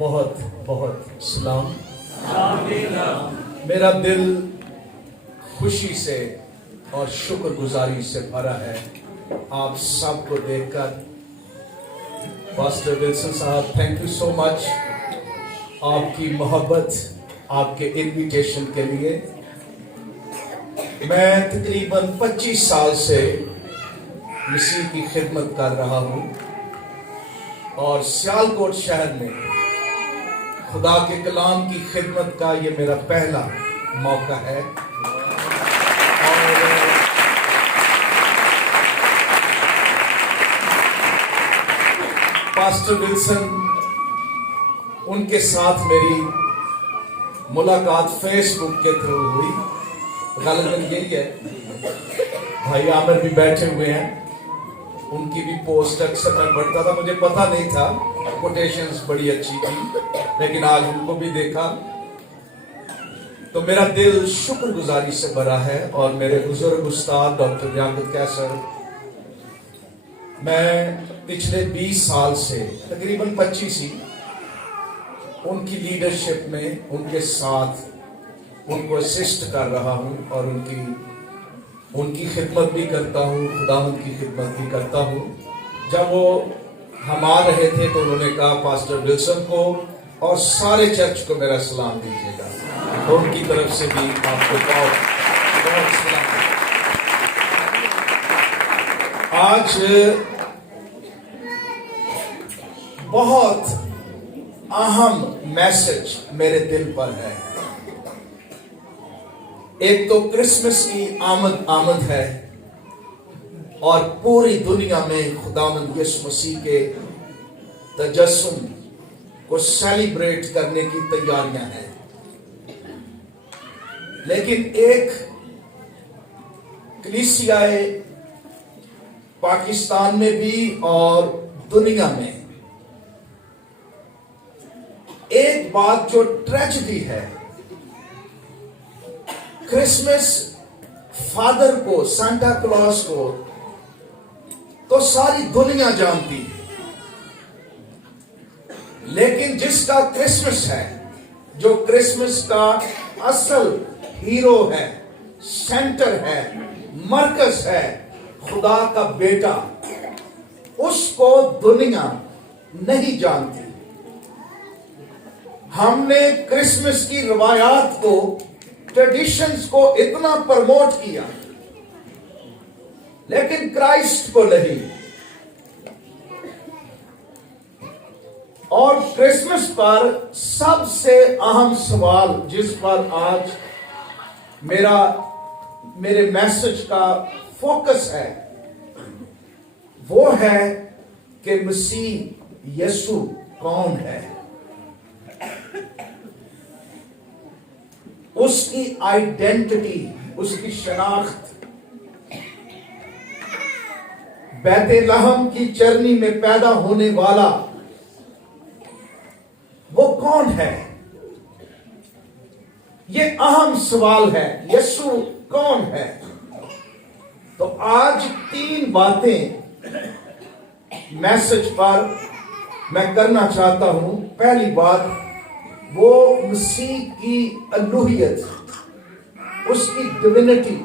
بہت بہت سلام. میرا دل خوشی سے اور شکر گزاری سے بھرا ہے آپ سب کو دیکھ کر. پاسٹر ولسن صاحب تھینک یو سو مچ آپ کی محبت، آپ کے انویٹیشن کے لیے. میں تقریباً 25 سال سے مسیح کی خدمت کر رہا ہوں اور سیالکوٹ شہر میں خدا کے کلام کی خدمت کا یہ میرا پہلا موقع ہے. اور پاسٹر ولسن ان کے ساتھ میری ملاقات فیس بک کے تھرو ہوئی. غالباً یہی ہے. بھائی عامر بھی بیٹھے ہوئے ہیں، ان کی بھی پوسٹ اکثر میں پڑھتا تھا. مجھے پتہ نہیں تھا، کوٹیشنز بڑی اچھی تھی، لیکن آج ان کو بھی دیکھا تو میرا دل شکر گزاری سے بھرا ہے. اور میرے بزرگ استاد ڈاکٹر لیاقت کیسر، میں پچھلے 20 سال سے تقریباً 25 ہی ان کی لیڈرشپ میں ان کے ساتھ ان کو اسسٹ کر رہا ہوں اور ان کی خدمت بھی کرتا ہوں، خداوند کی خدمت بھی کرتا ہوں. جب وہ ہم آ رہے تھے تو انہوں نے کہا پاسٹر ولسن کو اور سارے چرچ کو میرا سلام دیجیے گا. تو ان کی طرف سے بھی آپ کو بہت بہت سلام. آج بہت اہم میسج میرے دل پر ہے. ایک تو کرسمس کی آمد ہے اور پوری دنیا میں خداوند یسوع مسیح کے تجسم کو سیلیبریٹ کرنے کی تیاریاں ہیں. لیکن ایک کلیسیائے پاکستان میں بھی اور دنیا میں ایک بات جو ٹریجڈی ہے، کرسمس فادر کو، سانتا کلاس کو تو ساری دنیا جانتی ہے، لیکن جس کا کرسمس ہے، جو کرسمس کا اصل ہیرو ہے، سینٹر ہے، مرکز ہے، خدا کا بیٹا، اس کو دنیا نہیں جانتی. ہم نے کرسمس کی روایات کو، ٹریڈیشنز کو اتنا پرموٹ کیا، لیکن کرائسٹ کو نہیں. اور کرسمس پر سب سے اہم سوال جس پر آج میرے میسج کا فوکس ہے، وہ ہے کہ مسیح یسوع کون ہے. اس کی آئیڈینٹی، اس کی شناخت، بیت لحم کی چرنی میں پیدا ہونے والا وہ کون ہے؟ یہ اہم سوال ہے. یسوع کون ہے؟ تو آج 3 باتیں میسج پر میں کرنا چاہتا ہوں. پہلی بات، وہ مسیح کی الوہیت، اس کی ڈیوینٹی،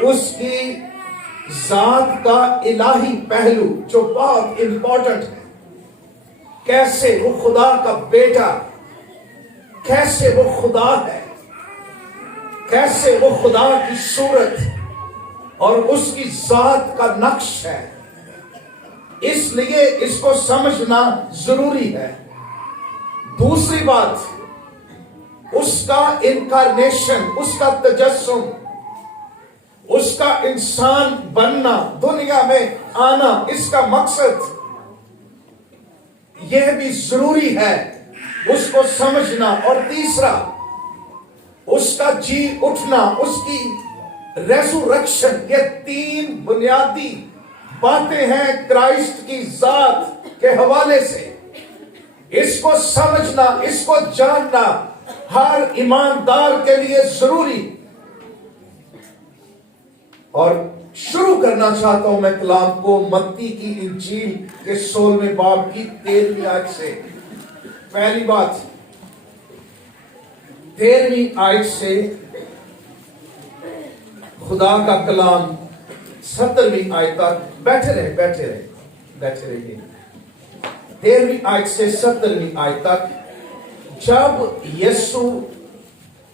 اس کی ذات کا الہی پہلو جو بہت امپورٹنٹ ہے. کیسے وہ خدا کا بیٹا، کیسے وہ خدا ہے، کیسے وہ خدا کی صورت اور اس کی ذات کا نقش ہے. اس لیے اس کو سمجھنا ضروری ہے. دوسری بات، اس کا انکارنیشن، اس کا تجسم، اس کا انسان بننا، دنیا میں آنا، اس کا مقصد یہ بھی ضروری ہے اس کو سمجھنا. اور تیسرا، اس کا جی اٹھنا، اس کی ریزورکشن. یہ 3 بنیادی باتیں ہیں کرائسٹ کی ذات کے حوالے سے. اس کو سمجھنا، اس کو جاننا ہر ایماندار کے لیے ضروری. اور شروع کرنا چاہتا ہوں میں کلام کو متی کی انجیل کے 16ویں باب کی 13ویں آیت سے. पहली बात 13वीं आयत से खुदा का कलाम 17वीं आयत तक बैठे रहिए 13वीं आयत से 17वीं आयत तक, जब यीशु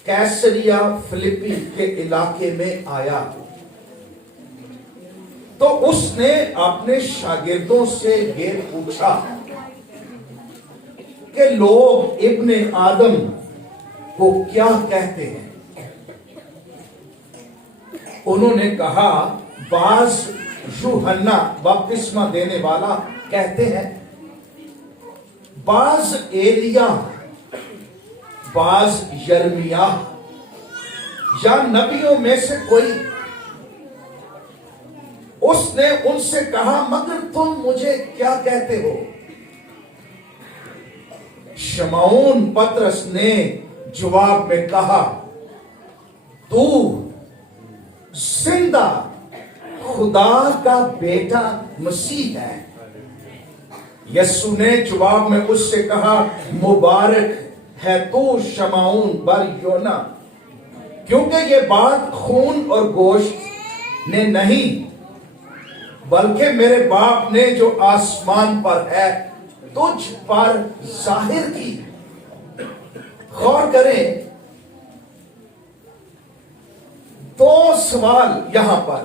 कैसरिया फिलिप्पी के इलाके में आया तो उसने अपने शागिर्दों से ये पूछा कि लोग इब्ने आदम को क्या कहते हैं। उन्होंने कहा, बाज यूहन्ना बपतिस्मा देने वाला कहते हैं, बाज एलिया, बाज यर्मिया या नबियों में से कोई। उसने उनसे कहा, मगर तुम मुझे क्या कहते हो। शमौन पतरस ने जवाब में कहा, तू जिंदा खुदा का बेटा मसीह है। यीशु ने जवाब में उससे कहा, मुबारक है तू शमौन बर योना, क्योंकि ये बात खून और गोश्त ने नहीं बल्कि मेरे बाप ने जो आसमान पर है तुझ पर जाहिर की। गौर करें, दो सवाल यहां पर।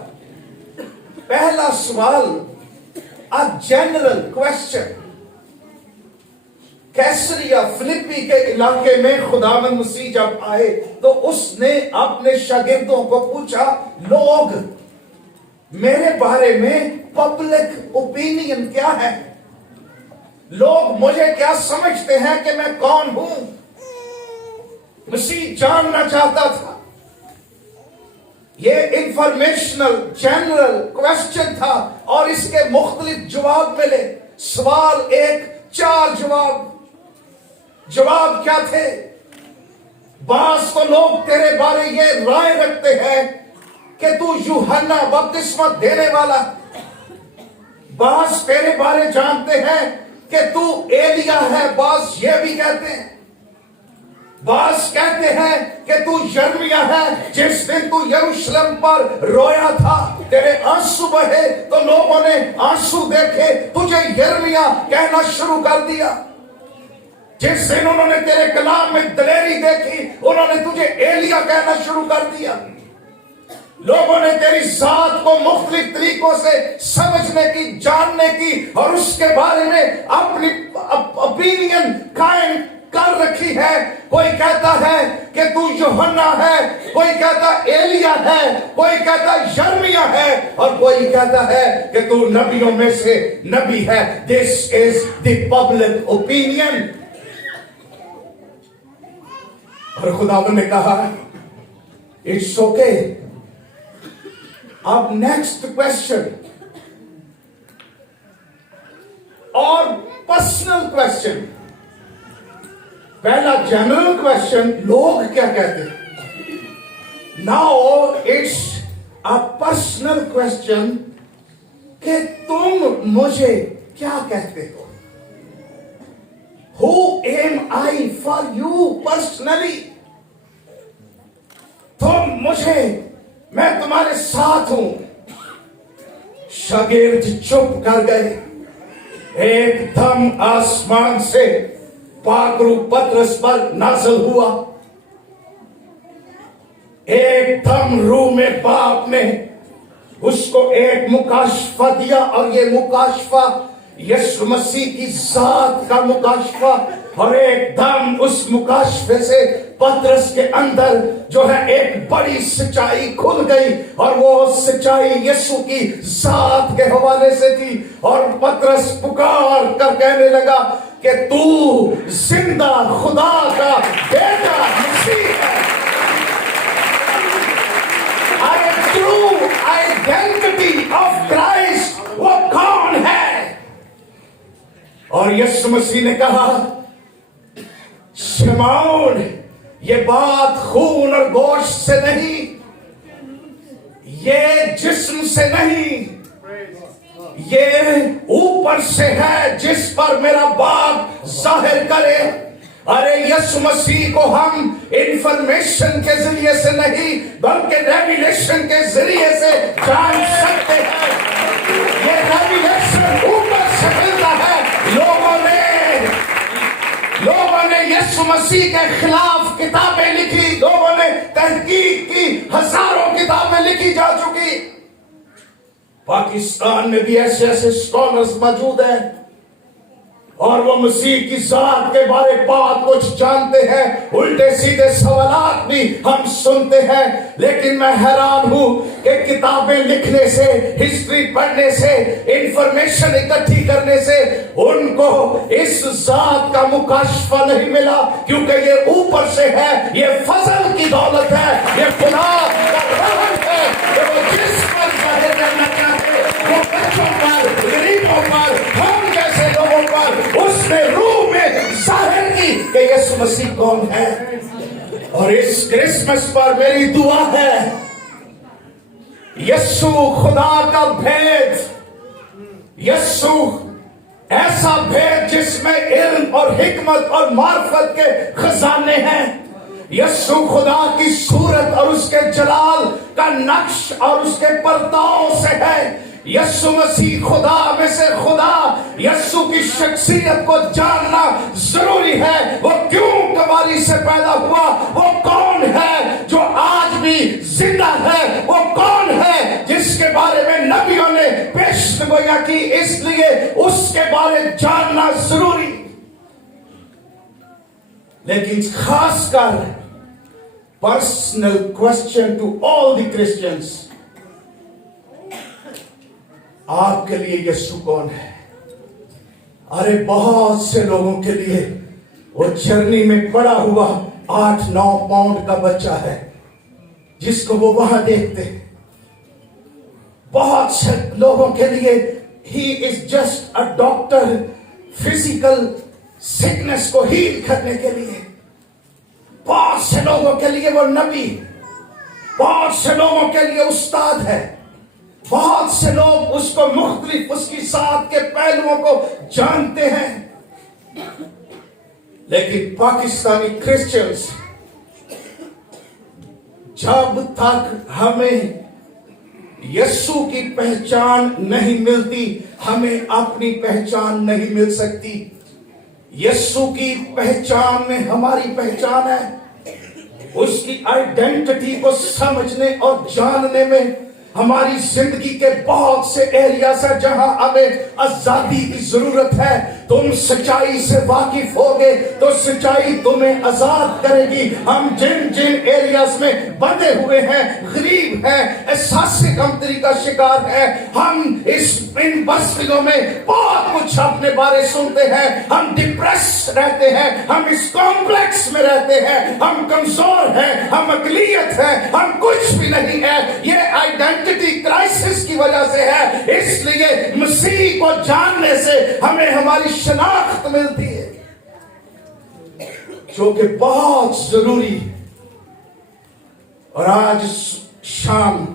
पहला सवाल अ जनरल क्वेश्चन। कैसरिया फिलिप्पी के इलाके में खुदावंद मसीह जब आए तो उसने अपने शागिर्दों को पूछा, लोग मेरे बारे में पब्लिक ओपिनियन क्या है, लोग मुझे क्या समझते हैं कि मैं कौन हूं। मसीह जानना चाहता था। ये इंफॉर्मेशनल जनरल क्वेश्चन था और इसके मुख्तलिफ जवाब मिले। सवाल एक, चार जवाब क्या थे। बास तो लोग तेरे बारे ये राय रखते हैं कि तू यूहन्ना बपतिस्मा देने वाला। बास तेरे बारे जानते हैं कि तू एलिया है, बास ये भी कहते हैं। बास कहते हैं कि तू यर्मिया है, जिस दिन तू यरूशलेम पर रोया था तेरे आंसू बहे तो लोगों ने आंसू देखे, तुझे यर्मिया कहना शुरू कर दिया। जिस दिन उन्होंने तेरे कलाम में दलेरी देखी उन्होंने तुझे एलिया कहना शुरू कर दिया। लोगों ने तेरी जात को मुख्तलिफ तरीकों से समझने की, जानने की और उसके बारे में अपनी ओपिनियन कायम कर रखी है। कोई कहता है कि तू यूहन्ना है, कोई कहता एलिया है, कोई कहता यर्मिया है और कोई कहता है कि तू नबियों में से नबी है। This is the public opinion. और खुदावंद ने कहा, इट्स ओके। अब नेक्स्ट क्वेश्चन और पर्सनल क्वेश्चन। पहला जनरल क्वेश्चन, लोग क्या कहते हैं। Now it's a personal question कि तुम मुझे क्या कहते हो। Who am I for you personally? तुम मुझे, मैं तुम्हारे साथ हूं। शागिर्द चुप कर गए। एकदम आसमान से पाकरू पतरस पर नाज़िल हुआ। एकदम रूह में बाप ने उसको एक मुकाशफा दिया और ये मुकाशफा यीशु मसीह की जात का मुकाशफा। और एकदम उस मुकाशफे से पतरस के अंदर जो है एक बड़ी सच्चाई खुल गई और वो सच्चाई यीशु की जात के हवाले से थी। और पतरस पुकार कर कहने लगा कि तू जिंदा खुदा का बेटा मसीह है। ट्रू आइडेंटिटी ऑफ क्राइस्ट वो कौन है। और यीशु मसीह ने कहा, शमौन, ये बात खून और गोश्त से नहीं, ये जिस्म से नहीं, ये ऊपर से है जिस पर मेरा बाप जाहिर करे। ارے یسوع مسیح کو ہم انفارمیشن کے ذریعے سے نہیں بلکہ ریویلیشن کے ذریعے سے جان سکتے ہیں. یہ ریویلیشن اوپر سے ملتا ہے. لوگوں نے یسوع مسیح کے خلاف کتابیں لکھی, لوگوں نے تحقیق کی, ہزاروں کتابیں لکھی جا چکی. پاکستان میں بھی ایسے اسکالرز موجود ہیں اور وہ مسیح کی ذات کے بارے بہت کچھ جانتے ہیں. الٹے سیدھے سوالات بھی ہم سنتے ہیں, لیکن میں حیران ہوں کہ کتابیں لکھنے سے, ہسٹری پڑھنے سے, انفارمیشن اکٹھی کرنے سے ان کو اس ذات کا مکاشفہ نہیں ملا, کیونکہ یہ اوپر سے ہے, یہ فضل کی دولت ہے, یہ خدا کا رحم ہے کہ وہ جس پر ظاہر کرنا چاہتے وہ بچوں پر, غریبوں پر, ہم جیسے لوگوں پر اس نے روح میں ظاہر کی کہ یسوع مسیح کون ہے. اور اس کرسمس پر میری دعا ہے, یسوع خدا کا بھید, یسوع ایسا بھید جس میں علم اور حکمت اور معرفت کے خزانے ہیں. یسوع خدا کی صورت اور اس کے جلال کا نقش اور اس کے پرتاؤ سے ہے. یسوع مسیح خدا میں سے خدا, یسوع کی شخصیت کو جاننا ضروری ہے. وہ کیوں کماری سے پیدا ہوا, وہ کون ہے جو آج بھی زندہ ہے, وہ کون ہے جس کے بارے میں نبیوں نے پیش گویا کی, اس لیے اس کے بارے جاننا ضروری. لیکن خاص کر personal question to all the Christians, آپ کے لیے یسوع کون ہے؟ ارے بہت سے لوگوں کے لیے وہ جرنی میں پڑا ہوا 8-9 پاؤنڈ کا بچہ ہے جس کو وہ وہاں دیکھتے ہیں. بہت سے لوگوں کے لیے ہی is just a doctor, physical sickness کو ہیل کرنے کے لیے. بہت سے لوگوں کے لیے وہ نبی, بہت سے لوگوں کے لیے استاد ہے, بہت سے لوگ اس کو مختلف اس کی ذات کے پہلوؤں کو جانتے ہیں. لیکن پاکستانی کرسچنز, جب تک ہمیں یسوع کی پہچان نہیں ملتی ہمیں اپنی پہچان نہیں مل سکتی. یسوع کی پہچان میں ہماری پہچان ہے. اس کی آئیڈینٹی کو سمجھنے اور جاننے میں ہماری زندگی کے بہت سے ایریاز ہیں جہاں ہمیں آزادی کی ضرورت ہے. تم سچائی سے واقف ہوگے تو سچائی تمہیں آزاد کرے گی. ہم جن ایریاز میں بندھے ہوئے ہیں, غریب ہیں, احساس کمتری کا شکار ہیں, ہم ان بستیوں میں بہت کچھ اپنے بارے سنتے ہیں, ہم ڈپریس رہتے ہیں, ہم اس کمپلیکس میں رہتے ہیں, ہم کمزور ہیں, ہم اقلیت ہیں, ہم کچھ بھی نہیں ہے. یہ آئیڈینٹی کرائسس کی وجہ سے ہے. اس لیے مسیح کو جاننے سے ہمیں ہماری شناخت ملتی ہے جو کہ بہت ضروری. اور آج شام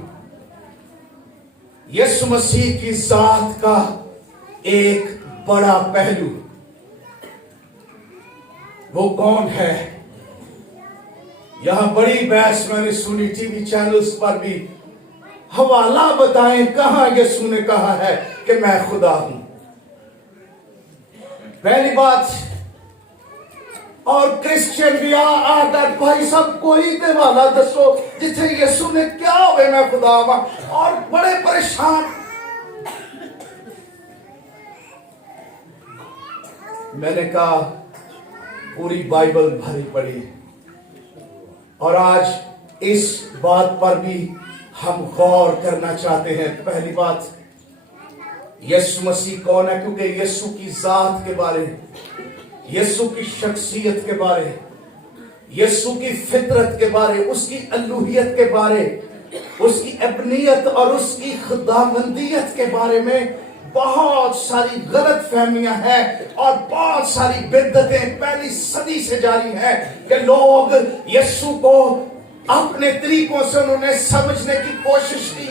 یسوع مسیح کی ذات کا ایک بڑا پہلو, وہ کون ہے. یہاں بڑی بحث میں نے سنی, ٹی وی چینلز پر بھی. حوالہ بتائیں کہاں یسوع نے کہا ہے کہ میں خدا ہوں. پہلی بات, اور کرسچن بھی آ کر بھائی سب کوئی دیوالا دسو جتنے یسوع نے کیا ہوئے میں خدا ہوں, اور بڑے پریشان. میں نے کہا پوری بائبل بھری پڑی اور آج اس بات پر بھی ہم غور کرنا چاہتے ہیں. پہلی بات, یسوع مسیح کون ہے؟ کیونکہ یسوع کی ذات کے بارے, یسوع کی شخصیت کے بارے, یسوع کی فطرت کے بارے, اس کی الوہیت کے بارے, اس کی ابنیت اور اس کی خداوندیت کے بارے میں بہت ساری غلط فہمیاں ہیں اور بہت ساری بدعتیں پہلی صدی سے جاری ہیں کہ لوگ یسوع کو اپنے طریقوں سے انہوں نے سمجھنے کی کوشش کی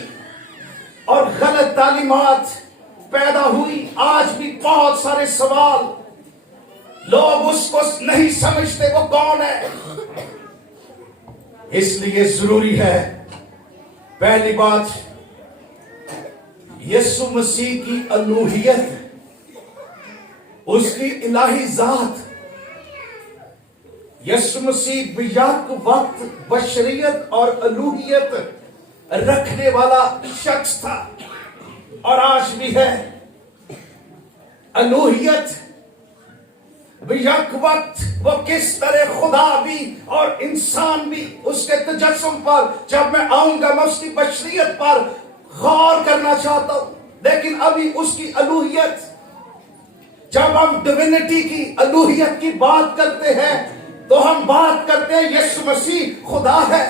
اور غلط تعلیمات پیدا ہوئی. آج بھی بہت سارے سوال लोग उसको नहीं समझते वो कौन है। इसलिए जरूरी है, पहली बात, यीशु मसीह की अलूहियत, उसकी इलाही जात। यीशु मसीह बियाक वक्त बशरियत और अलूहियत रखने वाला शख्स था और आज भी है। अलूहियत बियाक वक्त वो किस तरह खुदा भी और इंसान भी उसके तजस्सुम पर, जब मैं आऊंगा मैं उसकी बशरियत पर गौर करना चाहता हूं। लेकिन अभी उसकी अलूहियत, जब हम डिविनिटी की अलूहियत की बात करते हैं तो हम बात करते हैं यीशु मसीह खुदा है,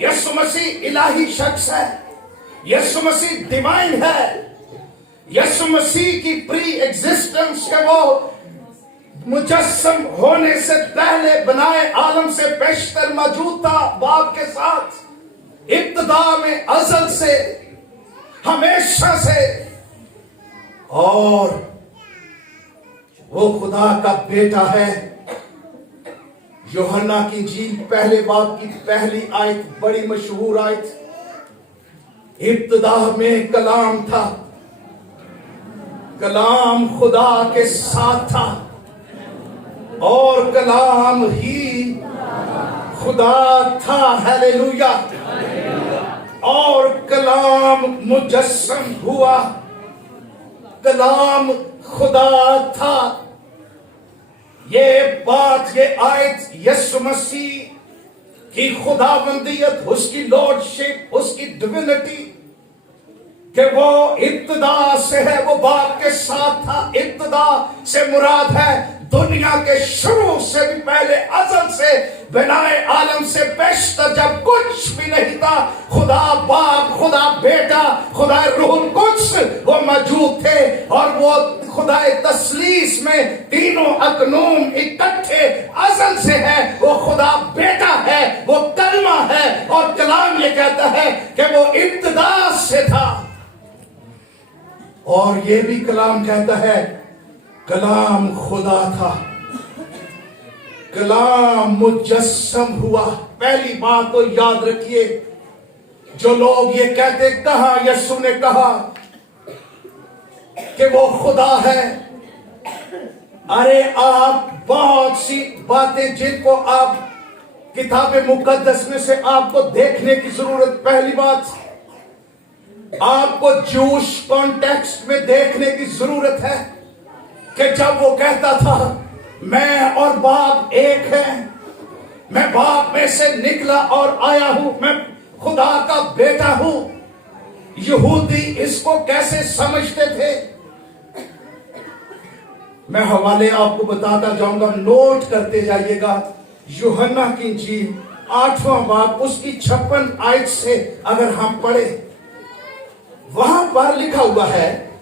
यीशु मसीह इलाही शख्स है, यीशु मसीह डिवाइन है, यीशु मसीह की प्री एग्जिस्टेंस के वो मुजस्सम होने से पहले बनाए आलम से बेशतर मौजूद था बाप के साथ, इब्तिदा में, अज़ल से, हमेशा से। और वो खुदा का बेटा है। यूहन्ना की इंजील पहले बाब की पहली आयत बड़ी मशहूर आयत, इब्तिदा में कलाम था, कलाम खुदा के साथ था और कलाम ही खुदा था। हालेलुया। और कलाम मुजस्सम हुआ, कलाम खुदा था। ये बात, ये आयत यीशु मसीह की खुदाबंदियत, उसकी लॉर्डशिप, उसकी डिविनिटी, कि वो इब्तिदा से है, वो बाप के साथ था। इब्तिदा से मुराद है दुनिया के शुरू से भी पहले, अज़ल से, बनाए आलम से बेशतर, जब कुछ भी नहीं था, खुदा बाप, खुदा बेटा, खुदा रूहुल कुद्स वो मौजूद थे। और वो खुदा तस्लीस में तीनों अकनूम इकट्ठे अज़ल से है। वो खुदा बेटा है, वो कलमा है। और कलाम ये कहता है कि वो इब्तिदा से था। और ये भी कलाम कहता है कलाम खुदा था, कलाम मुजस्सम हुआ। पहली बात तो याद रखिए, जो लोग ये कहते, कहा यीशु ने कहा कि वो खुदा है। अरे आप बहुत सी बातें जिनको आप किताब मुकद्दस में से आपको देखने की जरूरत, पहली बात आपको जूश कॉन्टेक्स्ट में देखने की जरूरत है कि जब वो कहता था मैं और बाप एक है, मैं बाप में से निकला और आया हूं, मैं खुदा का बेटा हूं, यहूदी इसको कैसे समझते थे? मैं हवाले आपको बताता जाऊंगा, नोट करते जाइएगा। यूहन्ना की इंजील 8वां बाब उसकी 56 आयत से अगर हम पढ़े, वहां पर लिखा हुआ है,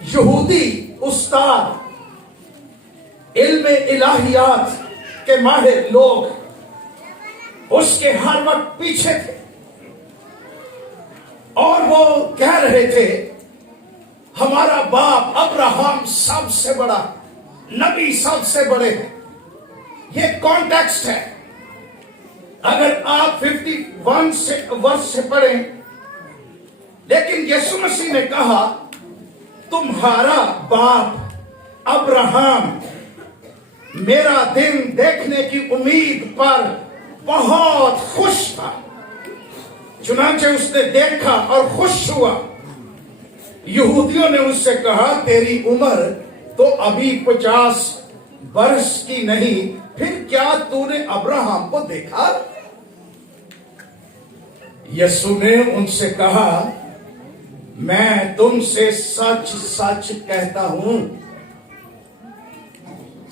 यहूदी उस्ताद, इल्म इलाहियात के माहिर लोग उसके हर वक्त पीछे थे और वो कह रहे थे हमारा बाप अब्राहम सबसे बड़ा, नबी सबसे बड़े हैं। ये कॉन्टेक्स्ट है। अगर आप 51 से वर्ष से पढ़ें, लेकिन यीशु मसीह ने कहा तुम्हारा बाप अब्राहम मेरा दिन देखने की उम्मीद पर बहुत खुश था, चुनांचे उसने देखा और खुश हुआ। यहूदियों ने उससे कहा तेरी उम्र तो अभी 50 वर्ष की नहीं, फिर क्या तूने अब्राहम को देखा? यीशु ने उनसे कहा मैं तुमसे सच सच कहता हूं।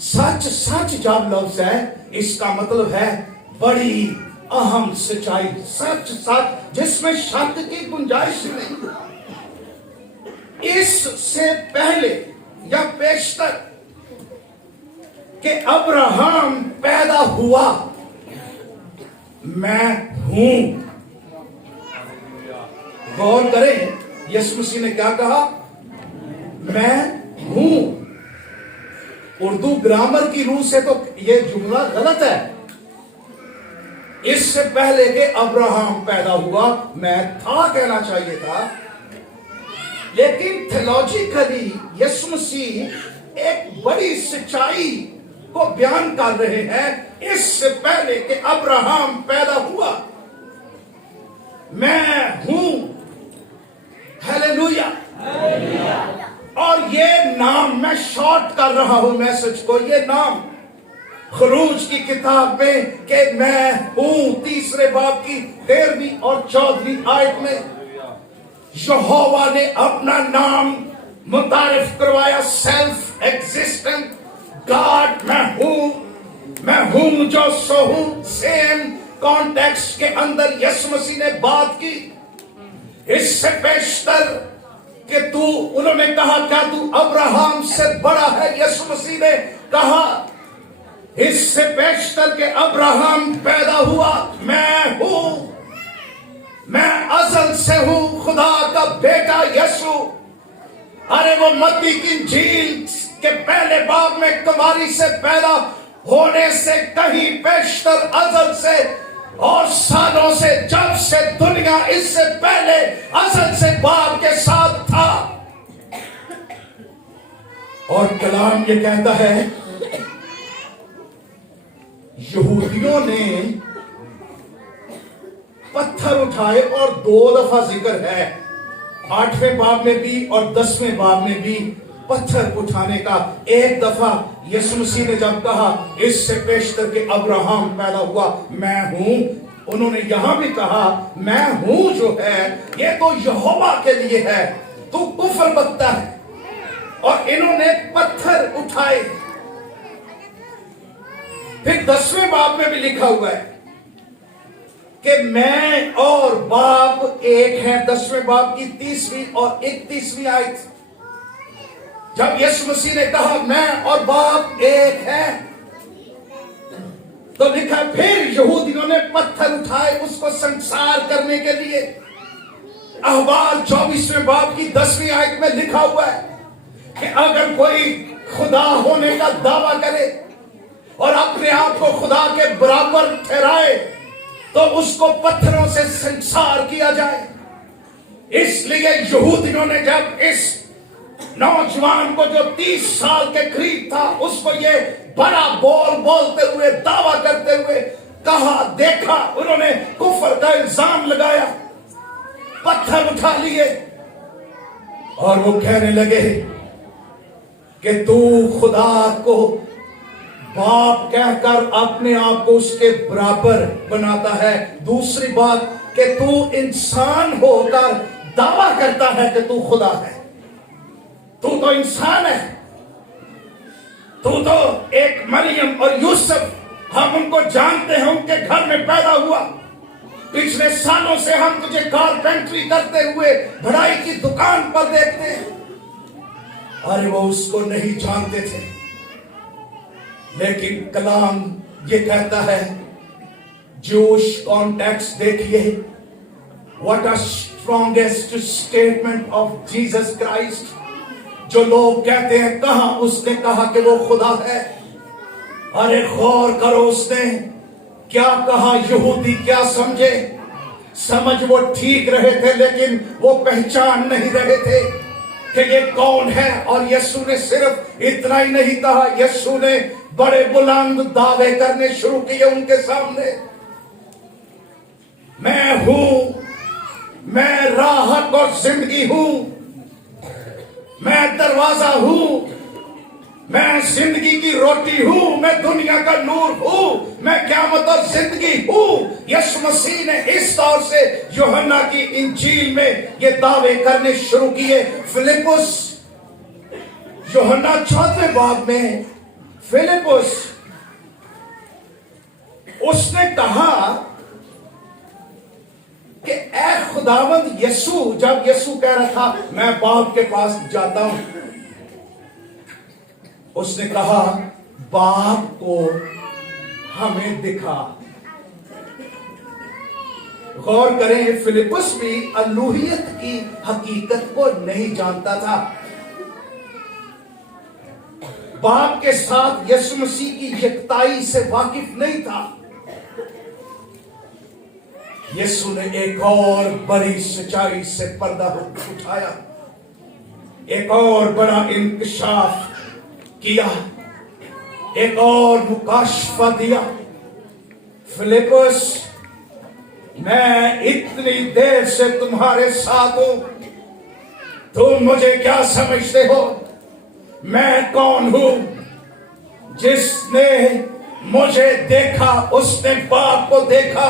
सच सच जब लफ्ज है, इसका मतलब है बड़ी अहम सच्चाई, सच सच जिसमें शक की गुंजाइश नहीं। इससे पहले या पेशतर कि अब्राहम पैदा हुआ, मैं हूं। गौर करें, यीशु मसीह ने क्या कहा? मैं हूं। उर्दू ग्रामर की रूह से तो ये जुमला गलत है। इससे पहले कि अब्राहम पैदा हुआ मैं था कहना चाहिए था। लेकिन थियोलॉजिकली यीशु मसीह एक बड़ी सच्चाई को बयान कर रहे हैं। इससे पहले कि अब्राहम पैदा हुआ मैं हूं। हालेलुया। और ये नाम मैं शॉर्ट कर रहा हूं मैसेज को। ये नाम खरूज की किताब में कि मैं हूं 3 बाब की 13वीं और 14वीं आयत में यहोवा ने अपना नाम मुतारिफ करवाया। Self existent God. मैं हूं जो सो हूं। सेम कॉन्टेक्स्ट के अंदर यीशु मसीह ने बात की। इससे पेशतर कि तू, उन्होंने कहा क्या तू अब्राहम से बड़ा है? यीशु मसीह ने कहा इससे पेशतर के अब्राहम पैदा हुआ मैं हूं। मैं अज़ल से हूं, खुदा का बेटा यीशु। अरे वो मत्ती की इंजील के पहले बाब में कुमारी से पैदा होने से कहीं पेशतर अज़ल से और सालों से, जब से दुनिया इससे पहले अज़ल से बाप के साथ था। और कलाम ये कहता है यहूदियों ने पत्थर उठाए और 2 दफा जिक्र है 8वें बाब में भी और 10वें बाब में भी पत्थर उठाने का। एक दफा यीशु मसीह ने जब कहा इससे पेशतर के अब्राहम पैदा हुआ मैं हूं, उन्होंने यहां भी कहा मैं हूं जो है ये तो यहोवा के लिए है, तू कुफर बकता है। और इन्होंने पत्थर उठाए। फिर 10वें बाब में भी लिखा हुआ है कि मैं और बाप एक है। 10वें बाब की 30वीं और 31वीं आयत जब यीशु मसीह ने कहा मैं और बाप एक है तो लिखा फिर यहूदियों ने पत्थर उठाए उसको संसार करने के लिए। अहबार 24वें बाब की 10वीं आयत में लिखा हुआ है कि अगर कोई खुदा होने का दावा करे और अपने आप को खुदा के बराबर ठहराए तो उसको पत्थरों से संसार किया जाए। इसलिए यहूदियों ने जब इस नौजवान को जो 30 साल के करीब था उसको ये बड़ा बोलते हुए दावा करते हुए कहा देखा, उन्होंने कुफर का इल्जाम लगाया, पत्थर उठा लिए और वो कहने लगे कि तू खुदा को बाप कहकर अपने आप को उसके बराबर बनाता है। दूसरी बात कि तू इंसान होकर दावा करता है कि तू खुदा है। तू तो इंसान है, तू तो एक मरियम और यूसुफ, हम उनको जानते हैं, उनके घर में पैदा हुआ। पिछले सालों से हम तुझे कारपेंटरी करते हुए बढ़ाई की दुकान पर देखते हैं। अरे वो उसको नहीं जानते थे, लेकिन कलाम ये कहता है, जूश कॉन्टेक्स्ट देखिए, what a strongest statement of Jesus Christ. जो लोग कहते हैं कहां उसने कहा कि वो खुदा है। अरे गौर करो उसने क्या कहा, यहूदी क्या समझे। समझ वो ठीक रहे थे लेकिन वो पहचान नहीं रहे थे कि ये कौन है। और यीशु ने सिर्फ इतना ही नहीं कहा, यीशु ने बड़े बुलंद दावे करने शुरू किए उनके सामने। मैं हूं, मैं राहत और जिंदगी हूं, मैं दरवाजा हूं, मैं जिंदगी की रोटी हूं, मैं दुनिया का नूर हूं, मैं क़यामत और जिंदगी हूं। यीशु मसीह ने इस तौर से यूहन्ना की इंजील में ये दावे करने शुरू किए। फिलिपुस, यूहन्ना 4वें बाब में फिलिपुस उसने कहा कि ऐ खुदावंद यीशु, जब यीशु कह रहा था मैं बाप के पास जाता हूं, उसने कहा बाप को हमें दिखा। गौर करें, फिलिपुस भी अलूहियत की हकीकत को नहीं जानता था। बाप के साथ यीशु मसीह की यकताई से वाकिफ नहीं था। यीशु ने एक और बड़ी सच्चाई से पर्दा उठाया, एक और बड़ा इंकशाफ किया, एक और मुकाशफा दिया। फिलिपस, मैं इतनी देर से तुम्हारे साथ हूं, तुम मुझे क्या समझते हो? मैं कौन हूं? जिसने मुझे देखा उसने बाप को देखा,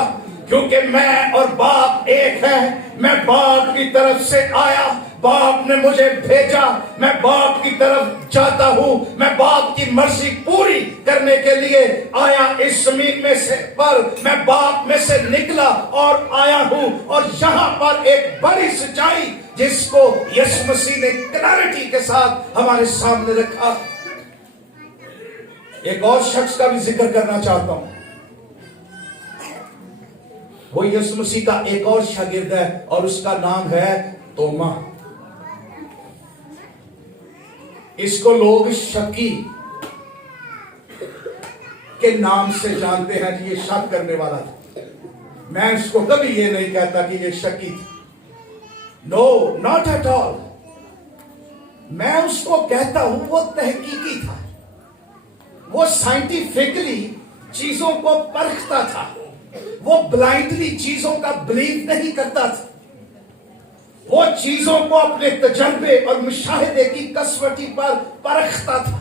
क्योंकि मैं और बाप एक है। मैं बाप की तरफ से आया, बाप ने मुझे भेजा, मैं बाप की तरफ जाता हूं। मैं बाप की मर्जी पूरी करने के लिए आया इस जमीन में से, पर मैं बाप में से निकला और आया हूं। और यहां पर एक बड़ी सच्चाई जिसको यीशु मसीह ने क्लैरिटी के साथ हमारे सामने रखा। एक और शख्स का भी जिक्र करना चाहता हूं, वो यीशु मसीह का एक और शागिर्द है और उसका नाम है तोमा। इसको लोग शकी के नाम से जानते हैं कि ये शक करने वाला था। मैं इसको कभी ये नहीं कहता कि ये शकी था, नो, नॉट एट ऑल। मैं उसको कहता हूं वो तहकीकी था, वो साइंटिफिकली चीजों को परखता था, वो ब्लाइंडली चीजों का बिलीव नहीं करता था। वो चीजों को अपने तजर्बे और मुशाहिदे की कसवटी पर परखता था।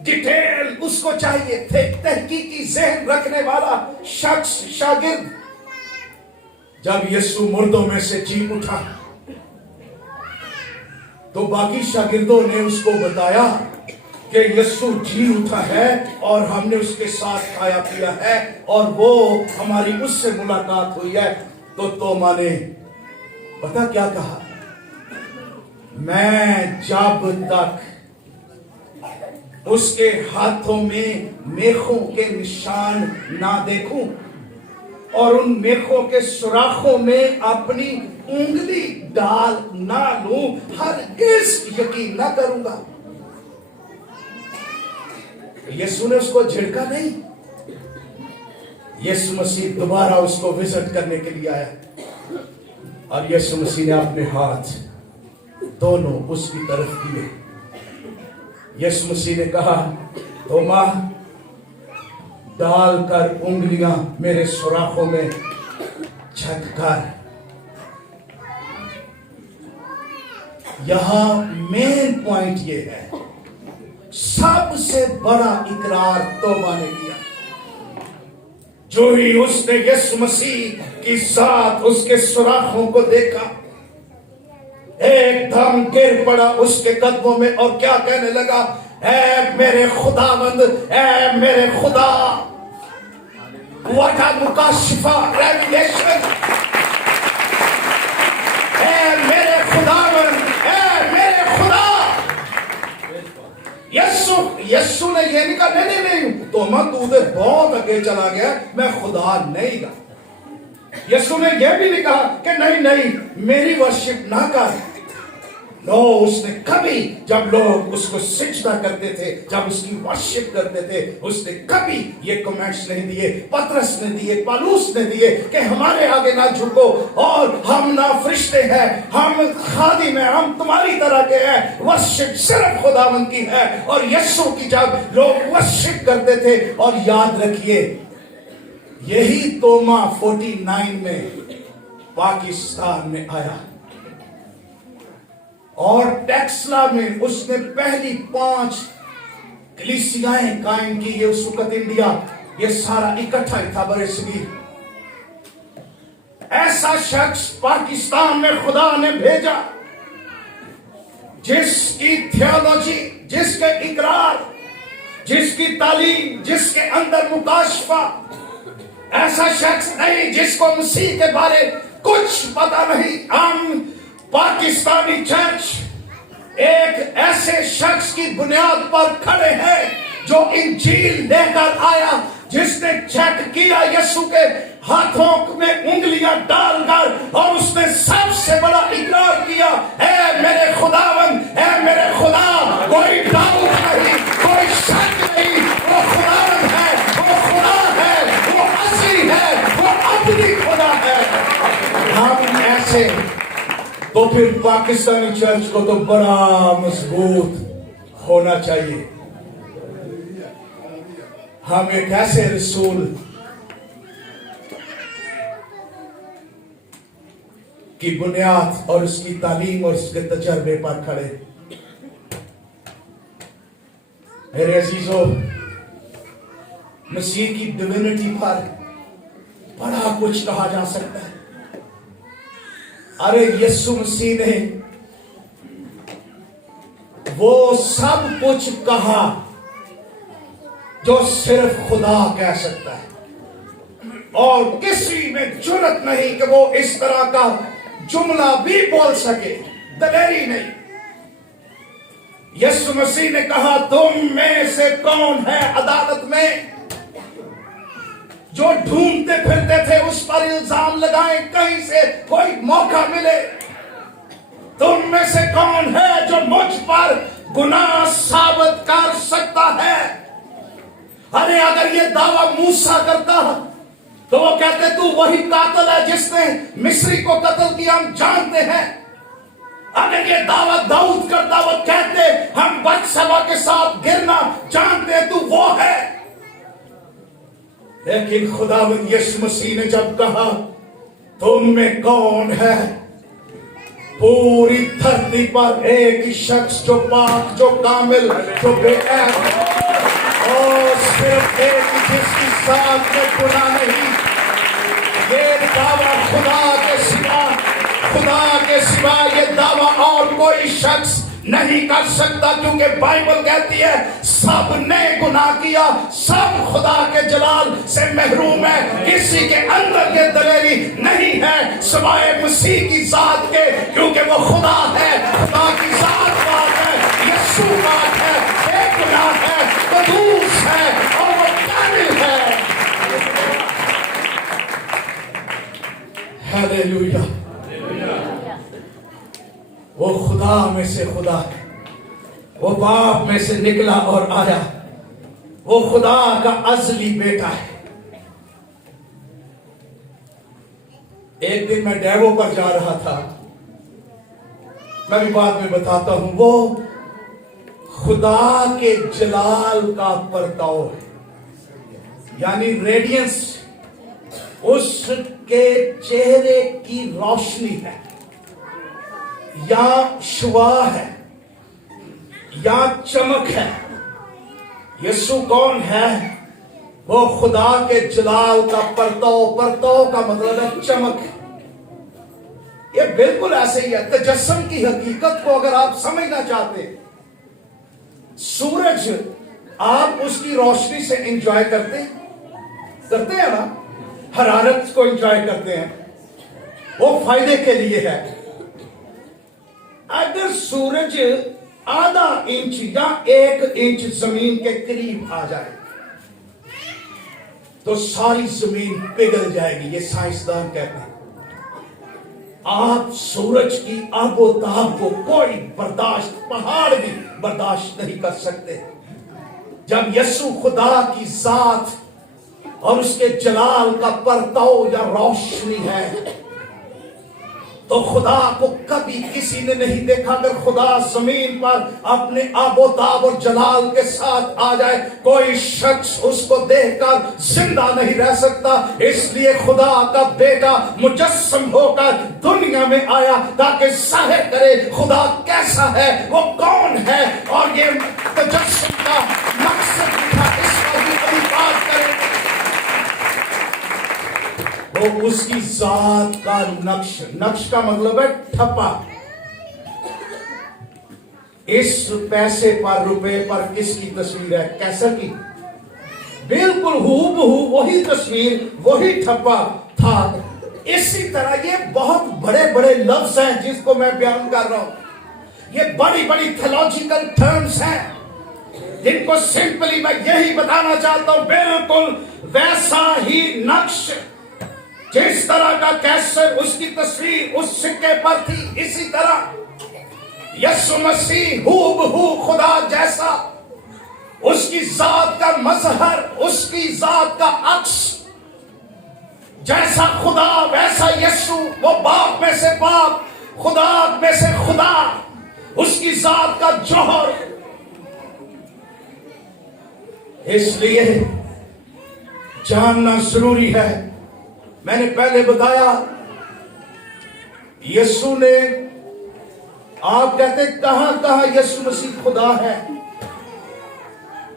डिटेल उसको चाहिए थे। तहकीकी ज़हन रखने वाला शख्स, शागिर्द। जब यीशु मुर्दों में से जी उठा तो बाकी शागिर्दों ने उसको बताया कि यीशु जी उठा है और हमने उसके साथ खाया पिया है और वो हमारी उससे मुलाकात हुई है। तो तोमा ने पता क्या कहा? मैं जब तक उसके हाथों में मेखों के निशान ना देखूं और उन मेखों के सुराखों में अपनी उंगली डाल ना लूं, हरगिज़ यकीन ना करूंगा। यीशु ने उसको झिड़का नहीं। यीशु मसीह दोबारा उसको विजिट करने के लिए आया और यीशु मसीह ने अपने हाथ दोनों उसकी तरफ किए। यीशु मसीह ने कहा, तोमा, डालकर उंगलियां मेरे सुराखों में झटकर। यहां मेन पॉइंट ये है, सबसे बड़ा इकरार तोमा ने किया। जो ही उसने यीशु मसीह की साथ उसके सुराखों को देखा, एकदम गिर पड़ा उसके कदमों में और क्या कहने लगा? ऐ मेरे खुदावंद, ऐ मेरे खुदा। What a मुकाशिफा, revelation. ऐ मेरे खुदावंद, ऐ मेरे खुदा। यीशु ने ये नहीं कहा, नहीं, तो मैं तू तो बहुत आगे चला गया, मैं खुदा नहीं गा। यीशु ने यह भी नहीं कहा कि नहीं मेरी वर्शिप ना कर। नो, उसने कभी, जब लोग उसको सिजदा करते थे, जब उसकी वर्शिप करते थे, उसने कभी ये कमेंट्स नहीं दिए, पतरस ने दिए, पौलुस ने दिए कि हमारे आगे ना झुको और हम ना फरिश्ते हैं, हम खादिम हैं, हम तुम्हारी तरह के हैं। वर्शिप सिर्फ खुदावंद की है। और यीशु की जब लोग वर्शिप करते थे, और याद रखिए यही तोमा 49 में पाकिस्तान में आया और टेक्सला में उसने पहली 5 कलीसियाएं कायम की। ये उस वक्त इंडिया ये सारा इकट्ठा ही था, बड़े सगीर। ऐसा शख्स पाकिस्तान में खुदा ने भेजा जिसकी थियोलॉजी, जिसके इकरार, जिसकी तालीम, जिसके अंदर मुकाशफा। ऐसा शख्स नहीं जिसको मसीह के बारे कुछ पता नहीं। हम पाकिस्तानी चर्च एक ऐसे शख्स की बुनियाद पर खड़े हैं जो इंजील लेकर आया, जिसने चेक किया यीशु के हाथों में उंगलियां डालकर और उसने सबसे बड़ा इकरार किया, ऐ मेरे खुदावंद, ऐ मेरे खुदा, कोई डाउट नहीं। پھر پاکستانی چرچ کو تو بڑا مضبوط ہونا چاہیے. ہم ایک ایسے رسول کی بنیاد اور اس کی تعلیم اور اس کے تجربے پر کھڑے. میرے عزیزو، مسیح کی ڈیوینٹی پر بڑا کچھ کہا جا سکتا ہے. ارے یسوع مسیح نے وہ سب کچھ کہا جو صرف خدا کہہ سکتا ہے، اور کسی میں جرأت نہیں کہ وہ اس طرح کا جملہ بھی بول سکے. دلیری نہیں. یسوع مسیح نے کہا تم میں سے کون ہے عدالت میں جو ڈھونڈتے پھرتے تھے اس پر الزام لگائیں کہیں سے کوئی موقع ملے. تم میں سے کون ہے جو مجھ پر گناہ ثابت کر سکتا ہے. ارے اگر یہ دعویٰ موسیٰ کرتا تو وہ کہتے تو وہی قاتل ہے جس نے مصری کو قتل کیا، ہم جانتے ہیں. اگر یہ دعویٰ داؤد کرتا وہ کہتے ہم بتشبہ کے ساتھ گرنا جانتے ہیں، تو وہ ہے. لیکن خداوند یسوع مسیح نے جب کہا تم میں کون ہے، پوری دھرتی پر ایک ہی شخص جو پاک، جو کامل، جو بے عیب، اور صرف ایک جس کی ذات میں گناہ نہیں. یہ دعویٰ خدا کے سوا یہ دعویٰ اور کوئی شخص نہیں کر سکتا، کیونکہ بائبل کہتی ہے سب نے گناہ کیا، سب خدا کے جلال سے محروم ہے. کسی کے اندر یہ دلیری نہیں ہے سوائے مسیح کی ذات کے، کیونکہ وہ خدا ہے. خدا کی ذات پاک ہے، یسوع پاک ہے، بے گناہ ہے، قدوس ہے اور وہ کامل ہے. ہلیلویا. وہ خدا میں سے خدا ہے، وہ باپ میں سے نکلا اور آیا، وہ خدا کا ازلی بیٹا ہے. ایک دن میں ڈیوو پر جا رہا تھا، میں بھی بعد میں بتاتا ہوں. وہ خدا کے جلال کا پرتاؤ ہے، یعنی ریڈینس، اس کے چہرے کی روشنی ہے، یا شعاع ہے، یا چمک ہے. یسوع کون ہے؟ وہ خدا کے جلال کا پرتاؤ. پرتاؤ کا مطلب ہے چمک. یہ بالکل ایسے ہی ہے. تجسم کی حقیقت کو اگر آپ سمجھنا چاہتے، سورج آپ اس کی روشنی سے انجوائے کرتے ہیں نا، حرارت کو انجوائے کرتے ہیں، وہ فائدے کے لیے ہے. اگر سورج آدھا انچ یا 1 انچ زمین کے قریب آ جائے تو ساری زمین پگھل جائے گی. یہ سائنسدان کہتے ہیں. آپ سورج کی آب و تاب کو کوئی برداشت، پہاڑ بھی برداشت نہیں کر سکتے. جب یسوع خدا کی ذات اور اس کے جلال کا پرتاؤ یا روشنی ہے تو خدا کو کبھی کسی نے نہیں دیکھا. اگر خدا زمین پر اپنے آب و تاب اور جلال کے ساتھ آ جائے کوئی شخص اس کو دیکھ کر زندہ نہیں رہ سکتا. اس لیے خدا کا بیٹا مجسم ہو کر دنیا میں آیا تاکہ ظاہر کرے خدا کیسا ہے، وہ کون ہے. اور یہ تجسم کا مقصد تھا. اس کا بھی ابھی بات کریں. وہ اس کی ذات کا نقش کا مطلب ہے ٹھپا. اس پیسے پر، روپے پر کس کی تصویر ہے؟ کیسر کی. بالکل ہو بہو وہی تصویر، وہی ٹھپا تھا. اسی طرح یہ بہت بڑے بڑے لفظ ہیں جس کو میں بیان کر رہا ہوں. یہ بڑی بڑی تھیولوجیکل ٹرمز ہیں جن کو سمپلی میں یہی بتانا چاہتا ہوں. بالکل ویسا ہی نقش جس طرح کا کیسر اس کی تصویر اس سکے پر تھی، اسی طرح یسوع مسیح ہو بہو خدا جیسا، اس کی ذات کا مظہر، اس کی ذات کا عکس. جیسا خدا ویسا یسوع. وہ باپ میں سے باپ، خدا میں سے خدا، اس کی ذات کا جوہر. اس لیے جاننا ضروری ہے. میں نے پہلے بتایا یسوع نے، آپ کہتے کہاں کہاں یسوع مسیح خدا ہے.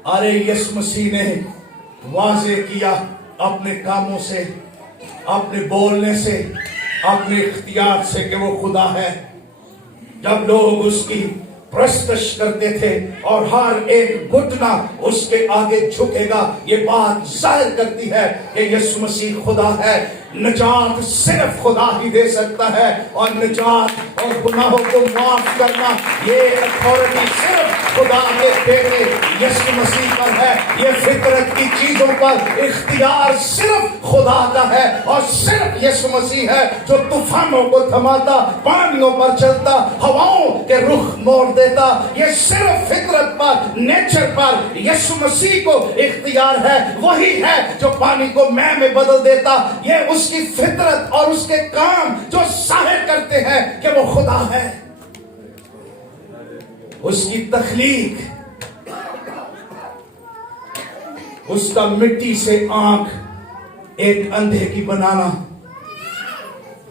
ارے یسوع مسیح نے واضح کیا اپنے کاموں سے، اپنے بولنے سے، اپنے اختیار سے کہ وہ خدا ہے. جب لوگ اس کی پرستش کرتے تھے اور ہر ایک گھٹنا اس کے آگے جھکے گا، یہ بات ظاہر کرتی ہے کہ یسوع مسیح خدا ہے. نجات صرف خدا ہی دے سکتا ہے، اور نجات اور گناہوں کو معاف کرنا یہ اتھارٹی صرف خدا کے بیٹے یسوع مسیح پر ہے. یہ فطرت کی چیزوں پر اختیار صرف خدا کا ہے، اور صرف یسوع مسیح ہے جو طوفانوں کو تھماتا، پانیوں پر چلتا، ہواؤں کے رخ موڑ دیتا. یہ صرف فطرت پر، نیچر پر یسوع مسیح کو اختیار ہے. وہی ہے جو پانی کو مے میں بدل دیتا. یہ اس کی فطرت اور اس کے کام جو ظاہر کرتے ہیں کہ وہ خدا ہے. اس کی تخلیق، اس کا مٹی سے آنکھ ایک اندھے کی بنانا،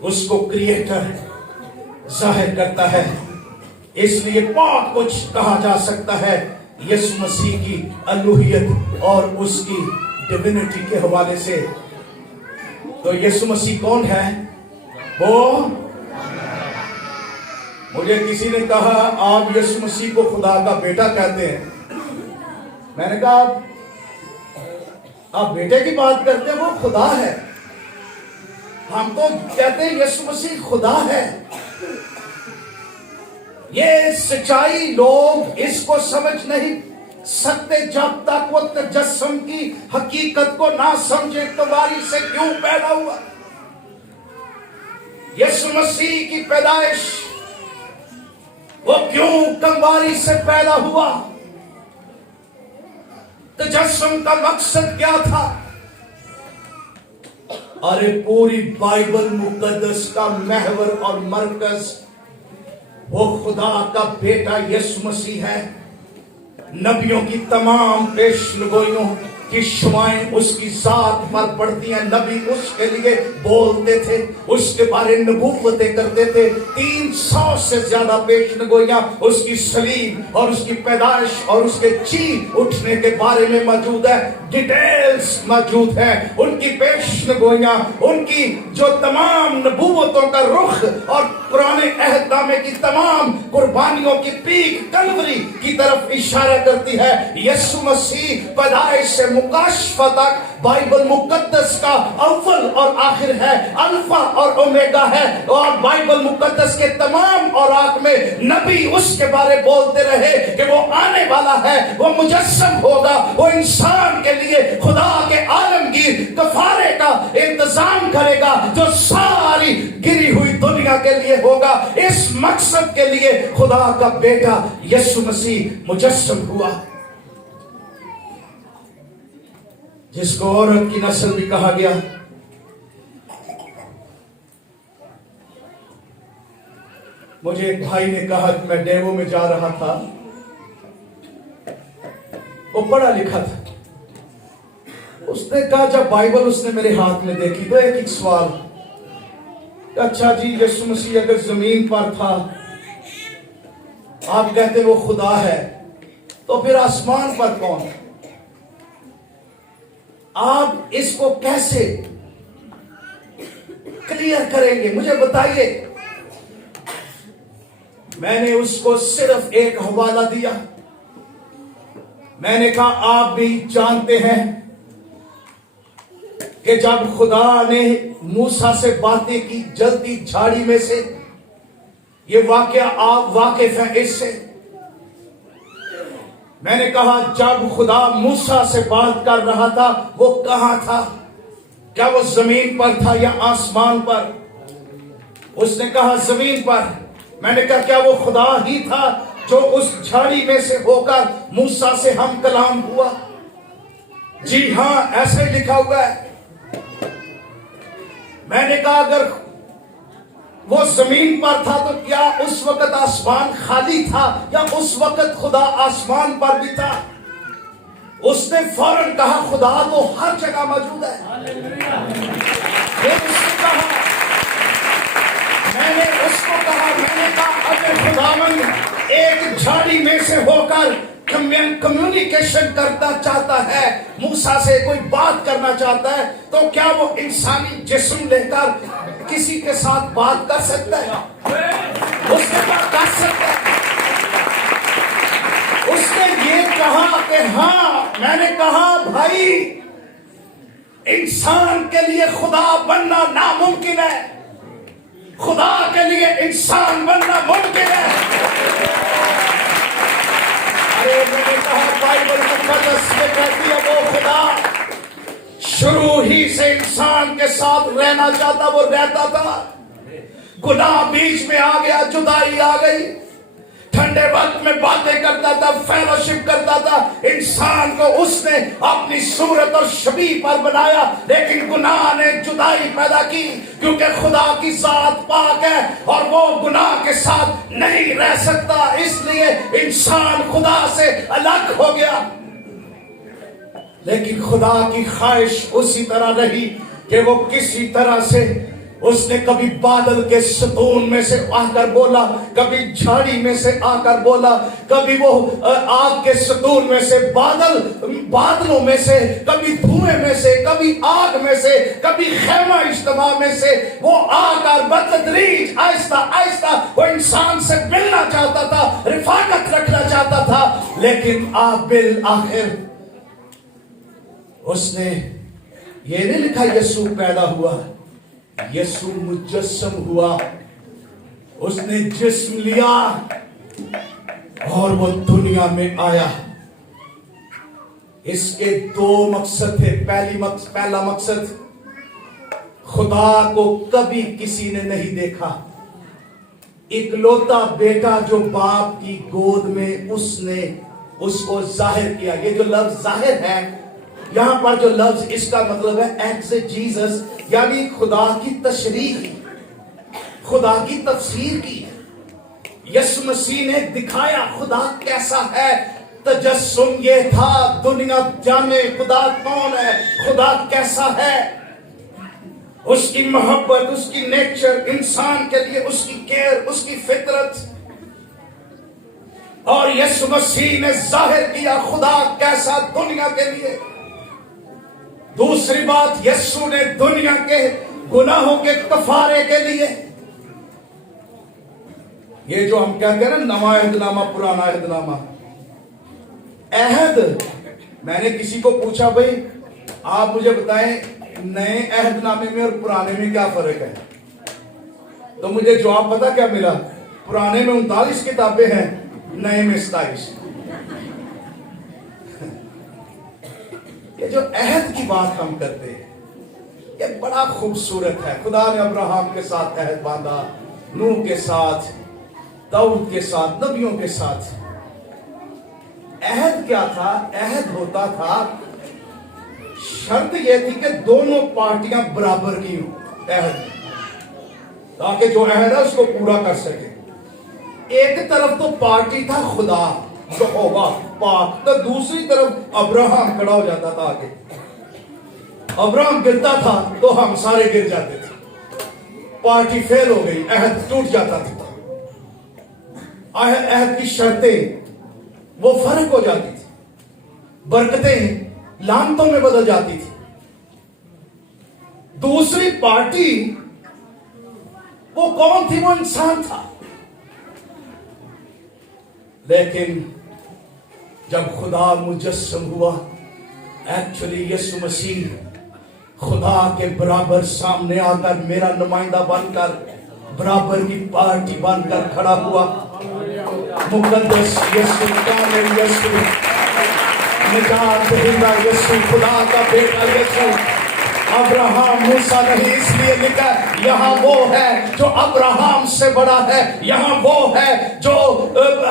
اس کو کریٹر ظاہر کرتا ہے. اس لیے بہت کچھ کہا جا سکتا ہے یسوع مسیح کی الوہیت اور اس کی ڈیوینٹی کے حوالے سے. تو یسوع مسیح کون ہے؟ وہ، مجھے کسی نے کہا آپ یسوع مسیح کو خدا کا بیٹا کہتے ہیں. میں نے کہا آپ بیٹے کی بات کرتے ہیں، وہ خدا ہے. ہم تو کہتے ہیں یسوع مسیح خدا ہے. یہ سچائی لوگ اس کو سمجھ نہیں سکتے جب تک وہ تجسم کی حقیقت کو نہ سمجھے. کنواری سے کیوں پیدا ہوا؟ یسوع مسیح کی پیدائش، وہ کیوں کنواری سے پیدا ہوا؟ تجسم کا مقصد کیا تھا؟ ارے پوری بائبل مقدس کا محور اور مرکز وہ خدا کا بیٹا یسوع مسیح ہے. نبیوں کی تمام پیشنگوئیوں کی شمائیں اس کی ذات پر پڑتی ہیں. نبی اس کے لیے بولتے تھے، اس کے بارے نبوتیں کرتے تھے. 300 سے زیادہ پیشنگوئیاں اس کی صلیب اور اس کی پیدائش اور اس کے جی اٹھنے کے بارے میں موجود ہے. ڈیٹیلز موجود ہے ان کی پیشنگوئیاں، ان کی جو تمام نبوتوں کا رخ اور پرانے عہد نامے کی تمام قربانیوں کی پیک کلوری کی طرف اشارہ کرتی ہے. یسوع مسیح پیدائش سے مکاشفہ تک بائبل مقدس کا اول اور آخر ہے، الفا اور اومیگا ہے. اور بائبل مقدس کے تمام اوراق میں نبی اس کے بارے بولتے رہے کہ وہ آنے والا ہے، وہ مجسم ہوگا، وہ انسان کے لیے خدا کے عالمگیر کفارے کا انتظام کرے گا جو ساری گری ہوئی دنیا کے لیے ہوگا. اس مقصد کے لیے خدا کا بیٹا یسوع مسیح مجسم ہوا، جس کو عورت کی نسل بھی کہا گیا. مجھے ایک بھائی نے کہا کہ میں ڈیوو میں جا رہا تھا، وہ پڑھا لکھا تھا. اس نے کہا جب بائبل اس نے میرے ہاتھ میں دیکھی تو ایک سوال، اچھا جی یسوع مسیح اگر زمین پر تھا، آپ کہتے وہ خدا ہے، تو پھر آسمان پر کون؟ آپ اس کو کیسے کلیئر کریں گے؟ مجھے بتائیے. میں نے اس کو صرف ایک حوالہ دیا. میں نے کہا آپ بھی جانتے ہیں کہ جب خدا نے موسیٰ سے باتیں کی جلتی جھاڑی میں سے، یہ واقعہ آپ واقف ہیں اس سے. میں نے کہا جب خدا موسیٰ سے بات کر رہا تھا وہ کہاں تھا؟ کیا وہ زمین پر تھا یا آسمان پر؟ اس نے کہا زمین پر. میں نے کہا کیا وہ خدا ہی تھا جو اس جھاڑی میں سے ہو کر موسیٰ سے ہم کلام ہوا؟ جی ہاں، ایسے ہی لکھا ہوا ہے. میں نے کہا اگر وہ زمین پر تھا تو کیا اس وقت آسمان خالی تھا یا اس وقت خدا آسمان پر بھی تھا؟ اس نے فوراً کہا خدا تو ہر جگہ موجود ہے. پھر اس نے کہا، میں نے اس کو کہا، میں نے کہا اگر خداوند ایک جھاڑی میں سے ہو کر کمیونیکیشن کرنا چاہتا ہے، موسیٰ سے کوئی بات کرنا چاہتا ہے، تو کیا وہ انسانی جسم لے کر کسی کے ساتھ بات کر سکتا ہے؟ اس کے بعد کر سکتا ہے. اس نے یہ کہا کہ ہاں. میں نے کہا بھائی انسان کے لیے خدا بننا ناممکن ہے، خدا کے لیے انسان بننا ممکن ہے. میں نے کہا بائبل مقدس میں کہتی ہے وہ خدا شروع ہی سے انسان کے ساتھ رہنا چاہتا، وہ رہتا تھا. گناہ بیچ میں آ گیا، جدائی آ گئی، ٹھنڈے وقت میں باتیں کرتا تھا، فیلوشپ کرتا تھا. انسان کو اس نے اپنی صورت اور شبیہ پر بنایا، لیکن گناہ نے جدائی پیدا کی. کیونکہ خدا کی ذات پاک ہے اور وہ گناہ کے ساتھ نہیں رہ سکتا، اس لیے انسان خدا سے الگ ہو گیا. لیکن خدا کی خواہش اسی طرح رہی کہ وہ کسی طرح سے، اس نے کبھی بادل کے ستون میں سے آ کر بولا، کبھی جھاڑی میں سے آ کر بولا، کبھی وہ آگ کے ستون میں سے، بادلوں میں سے، کبھی دھوئیں میں سے، کبھی آگ میں سے، کبھی خیمہ اجتماع میں سے وہ آ کر بتدریج آہستہ آہستہ وہ انسان سے ملنا چاہتا تھا، رفاقت رکھنا چاہتا تھا. لیکن بالآخر اس نے یہ نہیں لکھا یسوع پیدا ہوا، یسوع مجسم ہوا. اس نے جسم لیا اور وہ دنیا میں آیا. اس کے دو مقصد تھے. پہلا مقصد، خدا کو کبھی کسی نے نہیں دیکھا. اکلوتا بیٹا جو باپ کی گود میں اس نے اس کو ظاہر کیا. یہ جو لفظ ظاہر ہے یہاں پر، جو لفظ اس کا مطلب ہے ایکزیجیزس، یعنی خدا کی تشریح کی، خدا کی تفسیر کی. یسوع مسیح نے دکھایا خدا کیسا ہے. تجسم یہ تھا دنیا جانے خدا کون ہے، خدا کیسا ہے. اس کی محبت، اس کی نیچر، انسان کے لیے اس کی کیئر، اس کی فطرت. اور یسوع مسیح نے ظاہر کیا خدا کیسا دنیا کے لیے. دوسری بات، یسوع نے دنیا کے گناہوں کے کفارے کے لیے، یہ جو ہم کہتے ہیں نا نواں عہد نامہ پرانا عہد نامہ، عہد، میں نے کسی کو پوچھا بھائی آپ مجھے بتائیں نئے عہد نامے میں اور پرانے میں کیا فرق ہے، تو مجھے جواب پتا کیا ملا؟ پرانے میں 39 کتابیں ہیں، نئے میں 27. یہ جو عہد کی بات ہم کرتے ہیں یہ بڑا خوبصورت ہے. خدا نے ابراہم کے ساتھ عہد باندھا، نوح کے ساتھ، داؤد کے ساتھ، نبیوں کے ساتھ. عہد کیا تھا؟ عہد ہوتا تھا، شرط یہ تھی کہ دونوں پارٹیاں برابر کی ہوں عہد، تاکہ جو عہد ہے اس کو پورا کر سکے. ایک طرف تو پارٹی تھا خدا یہوہ پاک، تو دوسری طرف ابراہم کھڑا ہو جاتا تھا. آگے ابراہم گرتا تھا تو ہم سارے گر جاتے تھے، پارٹی فیل ہو گئی، عہد ٹوٹ جاتا تھا. عہد کی شرطیں وہ فرق ہو جاتی تھی، برکتیں لعنتوں میں بدل جاتی تھی. دوسری پارٹی وہ کون تھی؟ وہ انسان تھا. لیکن جب خدا مجسم ہوا، ایکچولی یسوع مسیح خدا کے برابر سامنے آ کر میرا نمائندہ بن کر برابر کی پارٹی بن کر کھڑا ہوا. مقدس یسوع، کامل یسوع، نجات دہندہ یسوع، خدا کا بیٹا یسوع. ابراہم موسیٰ نہیں، اس لیے لکھا یہاں وہ ہے جو ابراہم سے بڑا ہے، یہاں وہ ہے جو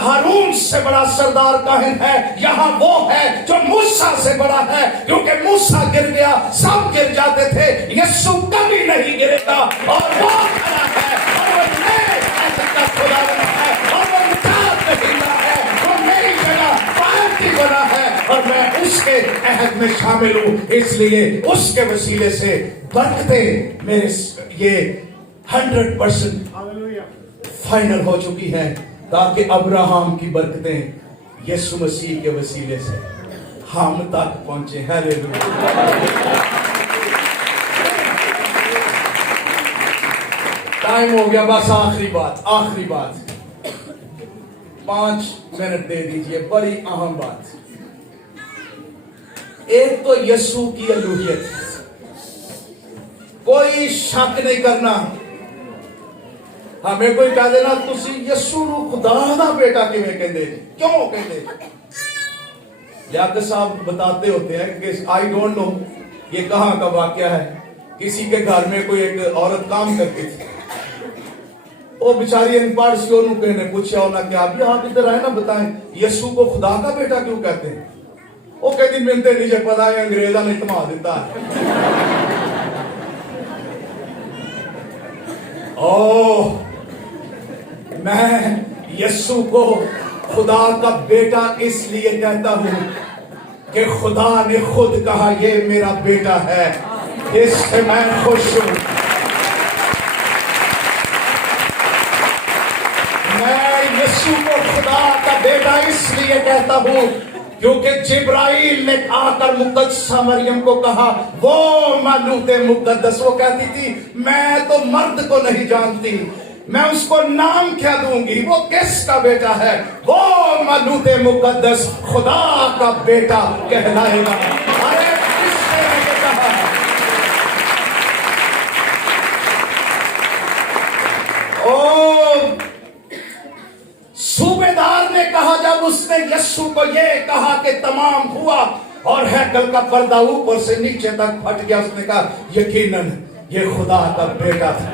ہارون سے بڑا سردار کاہن ہے، یہاں وہ ہے جو موسیٰ سے بڑا ہے. کیونکہ موسیٰ گر گیا، سب گر جاتے تھے، یسوع کبھی نہیں گرے گا اور وہ کھڑا ہے اور وہ उसके अहद में शामिल हूं, इसलिए उसके वसीले से बरकतें मेरे ये 100% फाइनल हो चुकी हैं, ताकि अब्राहम की बरकतें यीशु मसीह के वसीले से हम तक पहुंचे। हालेलुया। टाइम हो गया, बस आखिरी बात 5 मिनट दे दीजिए, बड़ी अहम बात। एक तो यीशु की अलूहियत, कोई शक नहीं करना। हमें कोई कह देना तुसी यीशु नूं खुदा दा बेटा किवें कहंदे, क्यों कहंदे? याद साहब बताते होते हैं कि आई डोंट नो ये कहां का वाकया है। किसी के घर में कोई एक औरत काम करती थी, वो बेचारी अनपढ़ सी, उन्होंने कहने पूछा उन्हें कि आप इधर आए ना, बताएं यीशु को खुदा का बेटा क्यों कहते हैं? वो कहती मिलते नीचे पता है अंग्रेजा ने थमा देता है। ओ मैं यीशु को खुदा का बेटा इसलिए कहता हूं कि खुदा ने खुद कहा ये मेरा बेटा है, इससे मैं खुश हूं। मैं यीशु को खुदा का बेटा इसलिए कहता हूं क्योंकि जिब्राइल ने आकर मुकद्दसा मरियम को कहा, वो मालूते मुकद्दस, वो कहती थी मैं तो मर्द को नहीं जानती, मैं उसको नाम क्या दूंगी, वो किसका बेटा है? वो मालूते मुकद्दस खुदा का बेटा कहलाएगा। अरे किसने ये कहा? ओ सूबेदार ने कहा, जब उसने यीशु को ये कहा कि तमाम हुआ और हैकल का पर्दा ऊपर से नीचे तक फट गया, उसने कहा यकीनन ये खुदा का बेटा था।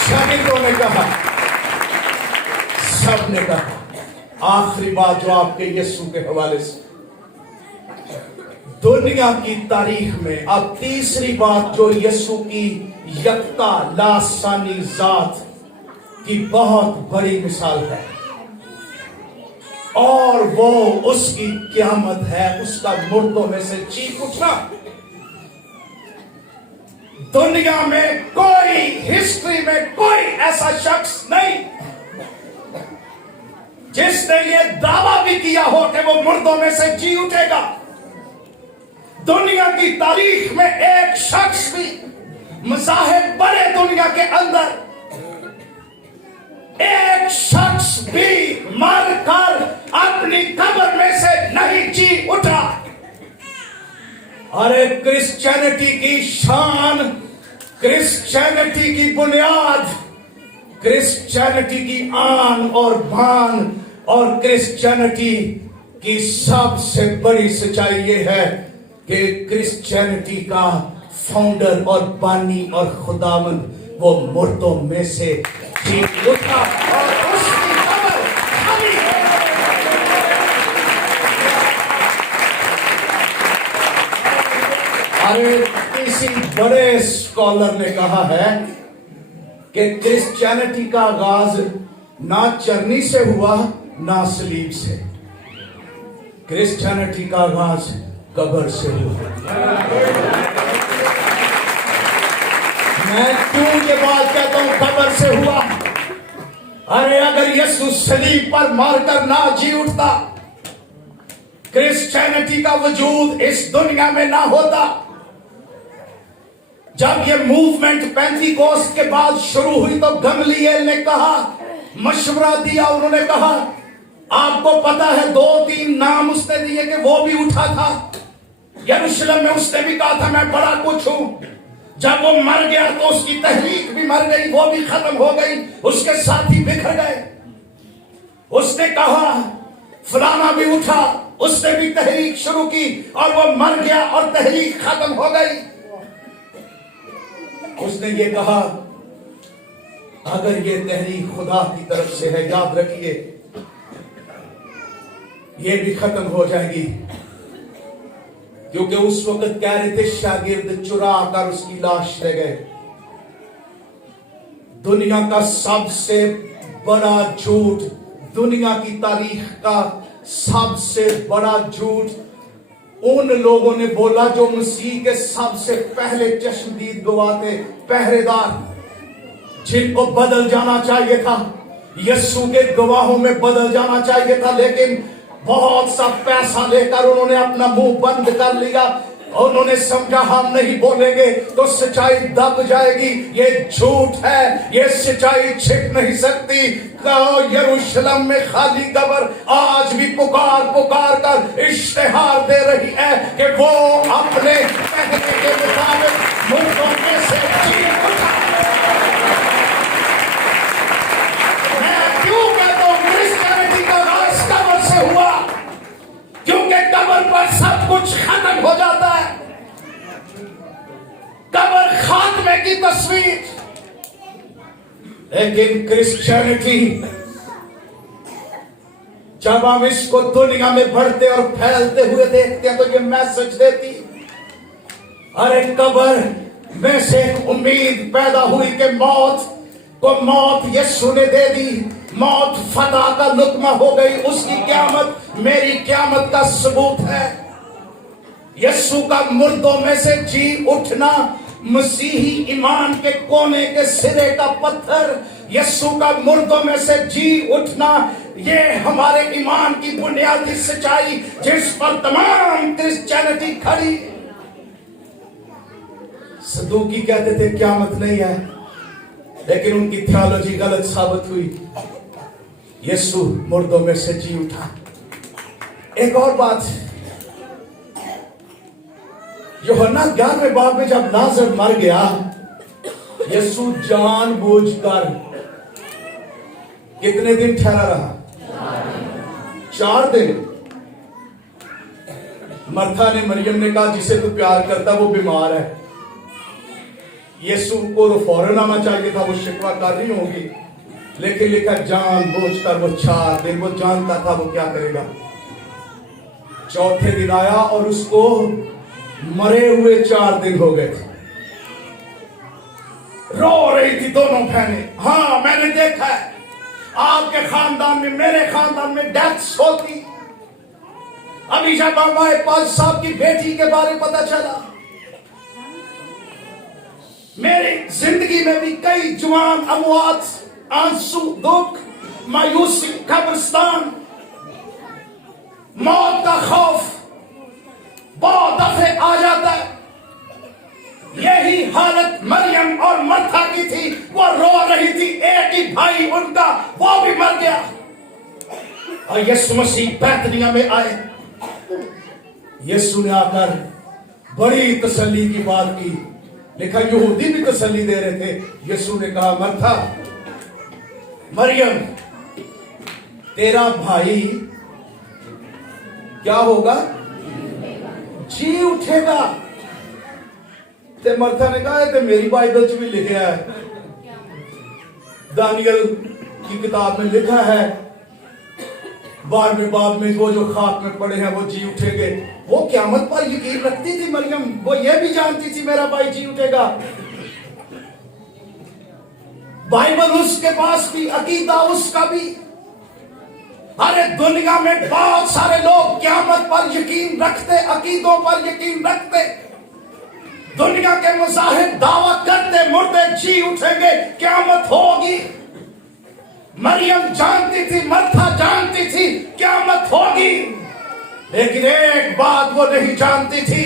शागिर्दों ने कहा, सब ने कहा। आखिरी बात जो आपके यीशु के हवाले से, दुनिया की तारीख में अब तीसरी बात जो यीशु की यकता लासानी जात की बहुत बड़ी मिसाल है, और वो उसकी क़यामत है, उसका मुर्दों में से चीख उठना। दुनिया में कोई, हिस्ट्री में कोई ऐसा शख्स नहीं जिसने ये दावा भी किया हो कि वो मुर्दों में से जी उठेगा। दुनिया की तारीख में एक शख्स भी, मज़ाहिब बड़े दुनिया के अंदर एक शख्स भी मर कर अपनी कब्र में से नहीं जी उठा। अरे क्रिश्चियनिटी की शान, क्रिश्चियनिटी की बुनियाद, क्रिश्चियनिटी की आन और बान और क्रिश्चियनिटी की सबसे बड़ी सच्चाई ये है कि क्रिश्चियनिटी का फाउंडर और बानी और खुदावंद वो मुर्दों में से जी उठा और उसकी कब्र खाली है। अरे किसी बड़े स्कॉलर ने कहा है कि क्रिश्चियनिटी का आगाज ना चरनी से हुआ ना सलीब से, क्रिश्चियनिटी का आगाज कब्र से हुआ। मैं क्यों ये बात कहता हूं कब्र से हुआ? अरे अगर यीशु सलीब पर मारकर ना जी उठता, क्रिश्चियनिटी का वजूद इस दुनिया में ना होता। जब ये मूवमेंट पेंटिकोस्ट के बाद शुरू हुई तो गमलीएल ने कहा, मशवरा दिया, उन्होंने कहा आपको पता है 2-3 नाम उसने दिए कि वो भी उठा था यरूशलेम में, उसने भी कहा था मैं बड़ा कुछ हूं। जब वो मर गया तो उसकी तहरीक भी मर गई, वो भी खत्म हो गई, उसके साथी बिखर गए। उसने कहा फलाना भी उठा, उसने भी तहरीक शुरू की और वो मर गया और तहरीक खत्म हो गई। उसने ये कहा अगर ये तहरीक खुदा की तरफ से है, याद रखिए ये भी खत्म हो जाएगी, क्योंकि उस वक्त कह रहे थे शागिर्द चुरा कर उसकी लाश ले गए। दुनिया का सबसे बड़ा झूठ दुनिया की तारीख का सबसे बड़ा झूठ उन लोगों ने बोला जो मसीह के सबसे पहले चश्मदीद गवाह थे, पहरेदार, जिनको बदल जाना चाहिए था, यीशु के गवाहों में बदल जाना चाहिए था, लेकिन बहुत सा पैसा लेकर उन्होंने अपना मुंह बंद कर लिया। उन्होंने समझा हम नहीं बोलेंगे तो सच्चाई दब जाएगी, ये झूठ है, ये सच्चाई छिप नहीं सकती। यरूशलेम में खाली कब्र आज भी पुकार पुकार कर इश्तिहार दे रही है कि वो अपने कहने के मुताबिक मुर्दों में से जी उठा। मैं क्यों कहता हूं क्रिश्चियनिटी का राज कब्र से हुआ? क्योंकि कब्र पर सब कुछ खत्म हो जाता है। कब्र खात्मे की तस्वीर, लेकिन क्रिश्चियनिटी जब हम इसको दुनिया में बढ़ते और फैलते हुए देखते हैं तो ये मैसेज देती, अरे कब्र में से एक उम्मीद पैदा हुई कि मौत को मौत यीशु ने दे दी, मौत फतह का लुत्मा हो गई, उसकी क़यामत मेरी क़यामत का सबूत है। यीशु का मुर्दों में से जी उठना मसीही ईमान के कोने के सिरे का पत्थर, यीशु का मुर्दों में से जी उठना, ये हमारे ईमान की बुनियादी सच्चाई जिस पर तमाम क्रिश्चियनिटी खड़ी। सदूकी कहते थे क़यामत नहीं है, लेकिन उनकी थियोलॉजी गलत साबित हुई। यीशु मुर्दों में से जी उठा। एक और बात, यूहन्ना 11वें बाब में जब लाजर मर गया, यीशु जानबूझकर कितने दिन ठहरा रहा? 4 दिन। मर्था ने मरियम ने कहा जिसे तू प्यार करता वो बीमार है। यीशु को तो फौरन आना चाहिए था, वो शिकवा कर रही होगी, लेकिन लिखा जानबूझकर वो 4 दिन, वो जानता था वो क्या करेगा। चौथे दिन आया और उसको मरे हुए 4 दिन हो गए थे। रो रही थी दोनों बहनें। हाँ, मैंने देखा है आपके खानदान में, मेरे खानदान में डेथ्स होती। अभी जब हमारे पास साहब की बेटी के बारे में पता चला, मेरी जिंदगी में भी कई जुआन अमवात, आंसू, दुख, मायूसी, कब्रिस्तान, मौत का खौफ बहुत दफे आ जाता है। यही हालत मरियम और मर्था की थी, वो रो रही थी, एक ही भाई उनका वो भी मर गया। और यीशु मसीह बैतनिया में आए। यीशु ने आकर बड़ी तसल्ली की बात की। लिखा यहूदी भी तसल्ली दे रहे थे। यीशु ने कहा मर्था, मरियम, तेरा भाई क्या होगा? जी उठेगा। ते मर्था ने कहा ते मेरी बाइबल च भी लिखा है, दानियल की किताब में लिखा है 12वें बाब में वो जो खाक में पड़े हैं वो जी उठेंगे। वो क़यामत पर यकीन रखती थी मरियम, वो ये भी जानती थी मेरा भाई जी उठेगा। बाइबल उसके पास भी, अकीदा उसका भी। अरे दुनिया में बहुत सारे लोग क़यामत पर यकीन रखते, अकीदों पर यकीन रखते, दुनिया के मुजाहिर दावा करते मुर्दे जी उठेंगे, क़यामत होगी। मरियम जानती थी, मर्था जानती थी क़यामत होगी, लेकिन एक बात वो नहीं जानती थी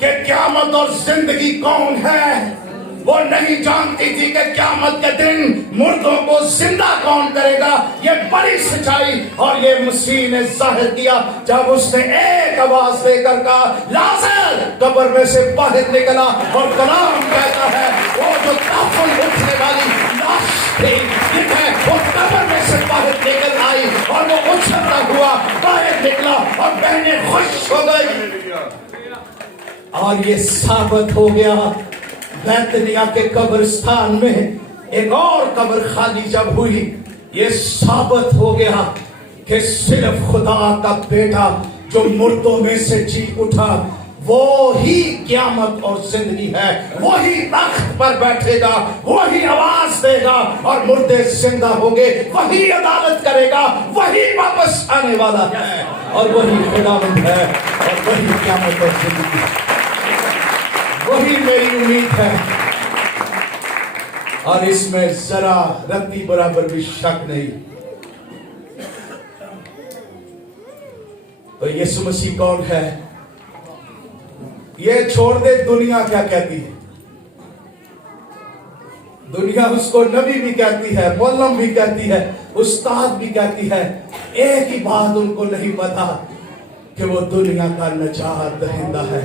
कि क़यामत और जिंदगी कौन है। वो नहीं जानती थी कि क़यामत के दिन मुर्दों को जिंदा कौन करेगा। ये बड़ी सच्चाई और ये मसीह ने जाहिर किया जब उसने एक आवाज देकर कहा लाजर कब्र में से बाहर निकला। और कलाम कहता है वो जो ताफुल उठने वाली लाश थी, वो कब्र में से बाहर निकल आई और वो उछलता हुआ बाहर निकला और बहनें खुश हो गई। और ये साबित हो गया बैतनिया के कब्रिस्तान में एक और कब्र खाली जब हुई, ये साबित हो गया कि सिर्फ खुदा का बेटा जो मुर्दों में से जी उठा वो ही क़यामत और जिंदगी है। वही तख्त पर बैठेगा, वही आवाज देगा और मुर्दे जिंदा होंगे, वही अदालत करेगा, वही वापस आने वाला है और वही खुदावंद है और वही क़यामत और जिंदगी है। वही मेरी उम्मीद है और इसमें जरा रत्ती बराबर भी शक नहीं। तो यीशु मसीह कौन है? ये छोड़ दे दुनिया क्या कहती है। दुनिया उसको नबी भी कहती है, मौलम भी कहती है, उस्ताद भी कहती है। एक ही बात उनको नहीं पता कि वो दुनिया का नजात दहिंदा है।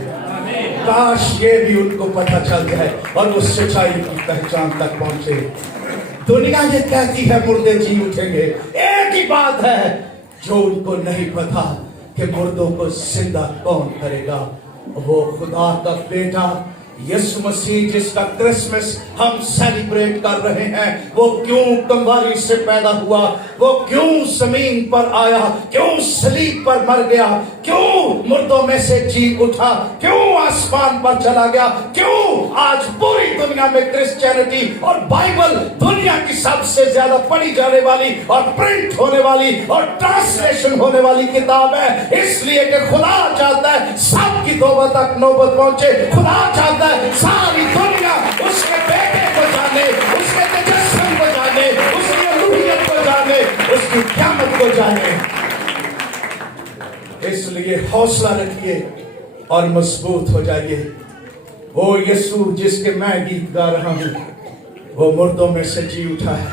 काश ये भी उनको पता चल जाए और वो सच्चाई की पहचान तक पहुंचे। दुनिया ये कहती है मुर्दे जी उठेंगे, एक ही बात है जो उनको नहीं पता कि मुर्दों को जिंदा कौन करेगा। वो खुदा का बेटा यीशु मसीह जिसका क्रिसमस हम सेलिब्रेट कर रहे हैं, वो क्यों कमवारी से पैदा हुआ, वो क्यों जमीन पर आया, क्यों सलीब पर मर गया, क्यों मुर्दों में से जी उठा, क्यों आसमान पर चला गया, क्यों आज पूरी दुनिया में क्रिश्चियनिटी और बाइबल दुनिया की सबसे ज्यादा पढ़ी जाने वाली और प्रिंट होने वाली और ट्रांसलेशन होने वाली किताब है। इसलिए कि खुदा चाहता है सबकी तौबा तक नौबत पहुंचे। खुदा चाहता है सारी दुनिया उसके बेटे को जाने, उसके तजस्सुम को जाने, उसकी अलूहियत को जाने, उसकी क़यामत को जाने। इसलिए हौसला रखिए और मजबूत हो जाइए। वो यीशु जिसके मैं गीत गा रहा हूं, वो मुर्दों में से जी उठा है।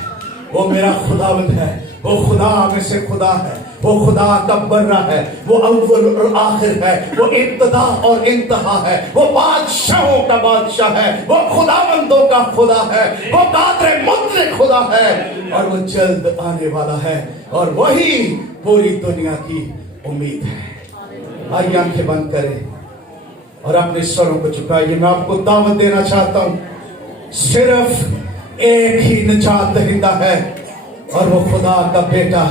वो मेरा खुदावंद है, वो खुदा में से खुदा है, वो खुदा का बर्रा है, वो अव्वल और आखिर है, वो इब्तिदा और इंतहा है, वो बादशाहों का बादशाह है, वो खुदावंदों का खुदा है, वो कादर मुतलक खुदा है और वो जल्द आने वाला है और वही पूरी दुनिया की उम्मीद है। आइए आंखें बंद करें और अपने स्वरों को झुकाइए। मैं आपको दावत देना चाहता हूं, सिर्फ एक ही निजात दहिंदा है और वो खुदा का बेटा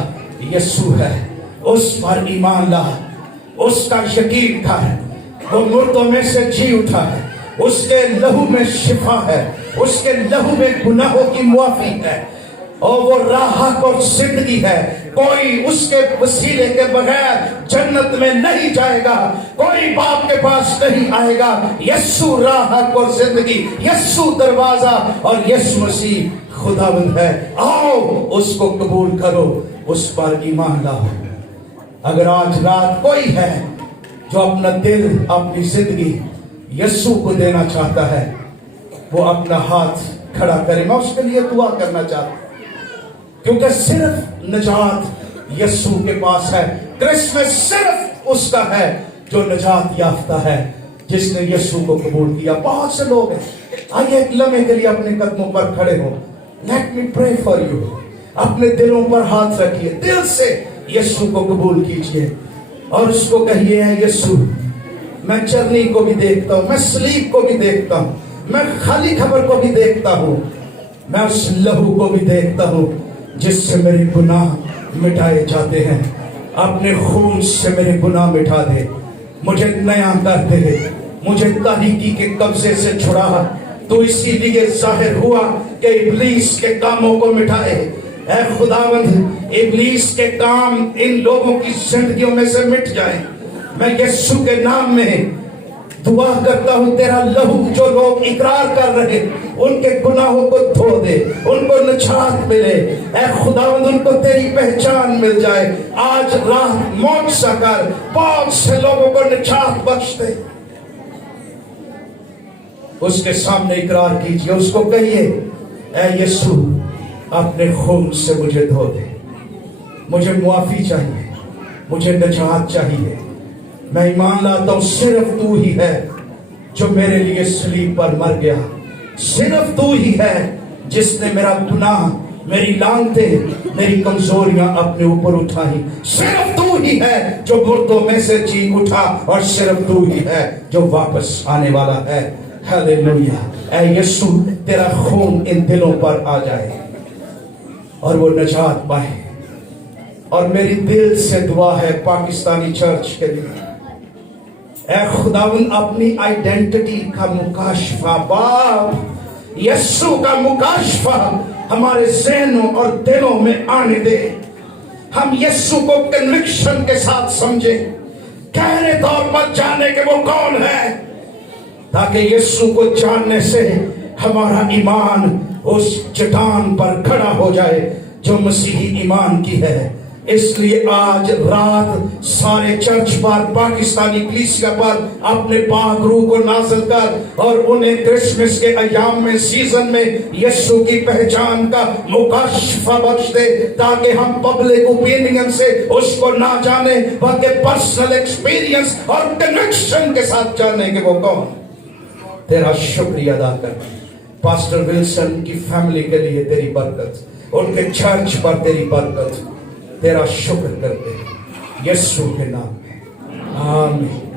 यीशु है। उस पर ईमान ला, उसका यकीन कर। वो मुर्दों में से जी उठा है, उसके लहू में शिफा है, उसके लहू में गुनाहों की मुआफी है और वो राहत और जिंदगी है। कोई उसके वसीले के बगैर जन्नत में नहीं जाएगा, कोई बाप के पास नहीं आएगा। यीशु राहत और जिंदगी, यीशु दरवाजा और यीशु मसीह खुदावंद है। आओ उसको कबूल करो, उस पर ईमान लाओ। अगर आज रात कोई है जो अपना दिल, अपनी जिंदगी यीशु को देना चाहता है, वो अपना हाथ खड़ा करे। मैं उसके लिए दुआ करना चाहता हूं, क्योंकि सिर्फ निजात यीशु के पास है। क्रिसमस सिर्फ उसका है जो निजात याफ्ता है, जिसने यीशु को कबूल किया। बहुत से लोग हैं, आइए एक लम्हे के लिए अपने कदमों पर खड़े हो। Let me pray for you. अपने दिलों पर हाथ रखिए, दिल से यीशु को कबूल कीजिए और उसको कहिए, है यीशु, मैं चरनी को भी देखता हूं, मैं सलीब को भी देखता हूं, मैं खाली खबर को भी देखता हूं, मैं उस लहू को भी देखता हूं जिससे मेरे गुनाह मिटाए जाते हैं। अपने खून से मेरे गुनाह मिटा दे, मुझे नया कर दे, मुझे तारीकी के कब्जे से छुड़ा। तो इसीलिए जाहिर हुआ कि इब्लीस के कामों को मिटाए। ऐ खुदावंद, इब्लीस के काम इन लोगों की जिंदगियों में से मिट जाए। मैं यीशु के नाम में दुआ करता हूं, तेरा लहू जो लोग इकरार कर रहे, उनके गुनाहों को धो दे, उनको निजात मिले। ऐ खुदावंद, उनको तेरी पहचान मिल जाए। आज रात मौजज़ा कर, बहुत से लोगों को निजात बख्श दे। उसके सामने इकरार कीजिए, उसको कहिए, ऐ यीशु, अपने खून से मुझे धो दे, मुझे मुआफी चाहिए, मुझे निजात चाहिए। मैं ईमान लाता हूं सिर्फ तू ही है जो मेरे लिए सलीब पर मर गया। सिर्फ तू ही है जिसने मेरा गुनाह, मेरी लानतें, मेरी कमजोरियां अपने ऊपर उठाई। सिर्फ तू ही है जो मुर्दों में से जी उठा और सिर्फ तू ही है जो वापस आने वाला है। हालेलुया। ऐ यीशु, तेरा खून इन दिलों पर आ जाए और वो निजात पाए। और मेरी दिल से दुआ है पाकिस्तानी चर्च के लिए, اے خداوند اپنی آئیڈینٹی کا مکاشفہ باپ یسوع کا مکاشفہ ہمارے ذہنوں اور دلوں میں آنے دے. ہم یسوع کو کنوکشن کے ساتھ سمجھیں, گہرے طور پر جانے کہ وہ کون ہے, تاکہ یسوع کو جاننے سے ہمارا ایمان اس چٹان پر کھڑا ہو جائے جو مسیحی ایمان کی ہے. اس لیے آج رات سارے چرچ پر, پاکستانی کلیسیا پر اپنے پاک روح کو نازل کر اور انہیں کرسمس کے ایام میں, سیزن میں یسوع کی پہچان کا مکاشفہ بخش دے, تاکہ ہم پبلک اوپینین سے اس کو نہ جانے بلکہ پرسنل ایکسپیرینس اور کنیکشن کے ساتھ جانے کہ وہ کون. تیرا شکریہ ادا کرتے ہیں پاسٹر ولسن کی فیملی کے لیے تیری برکت, ان کے چرچ پر تیری برکت, تیرا شکر کرتے ہیں یسوع کے نام میں, آمین.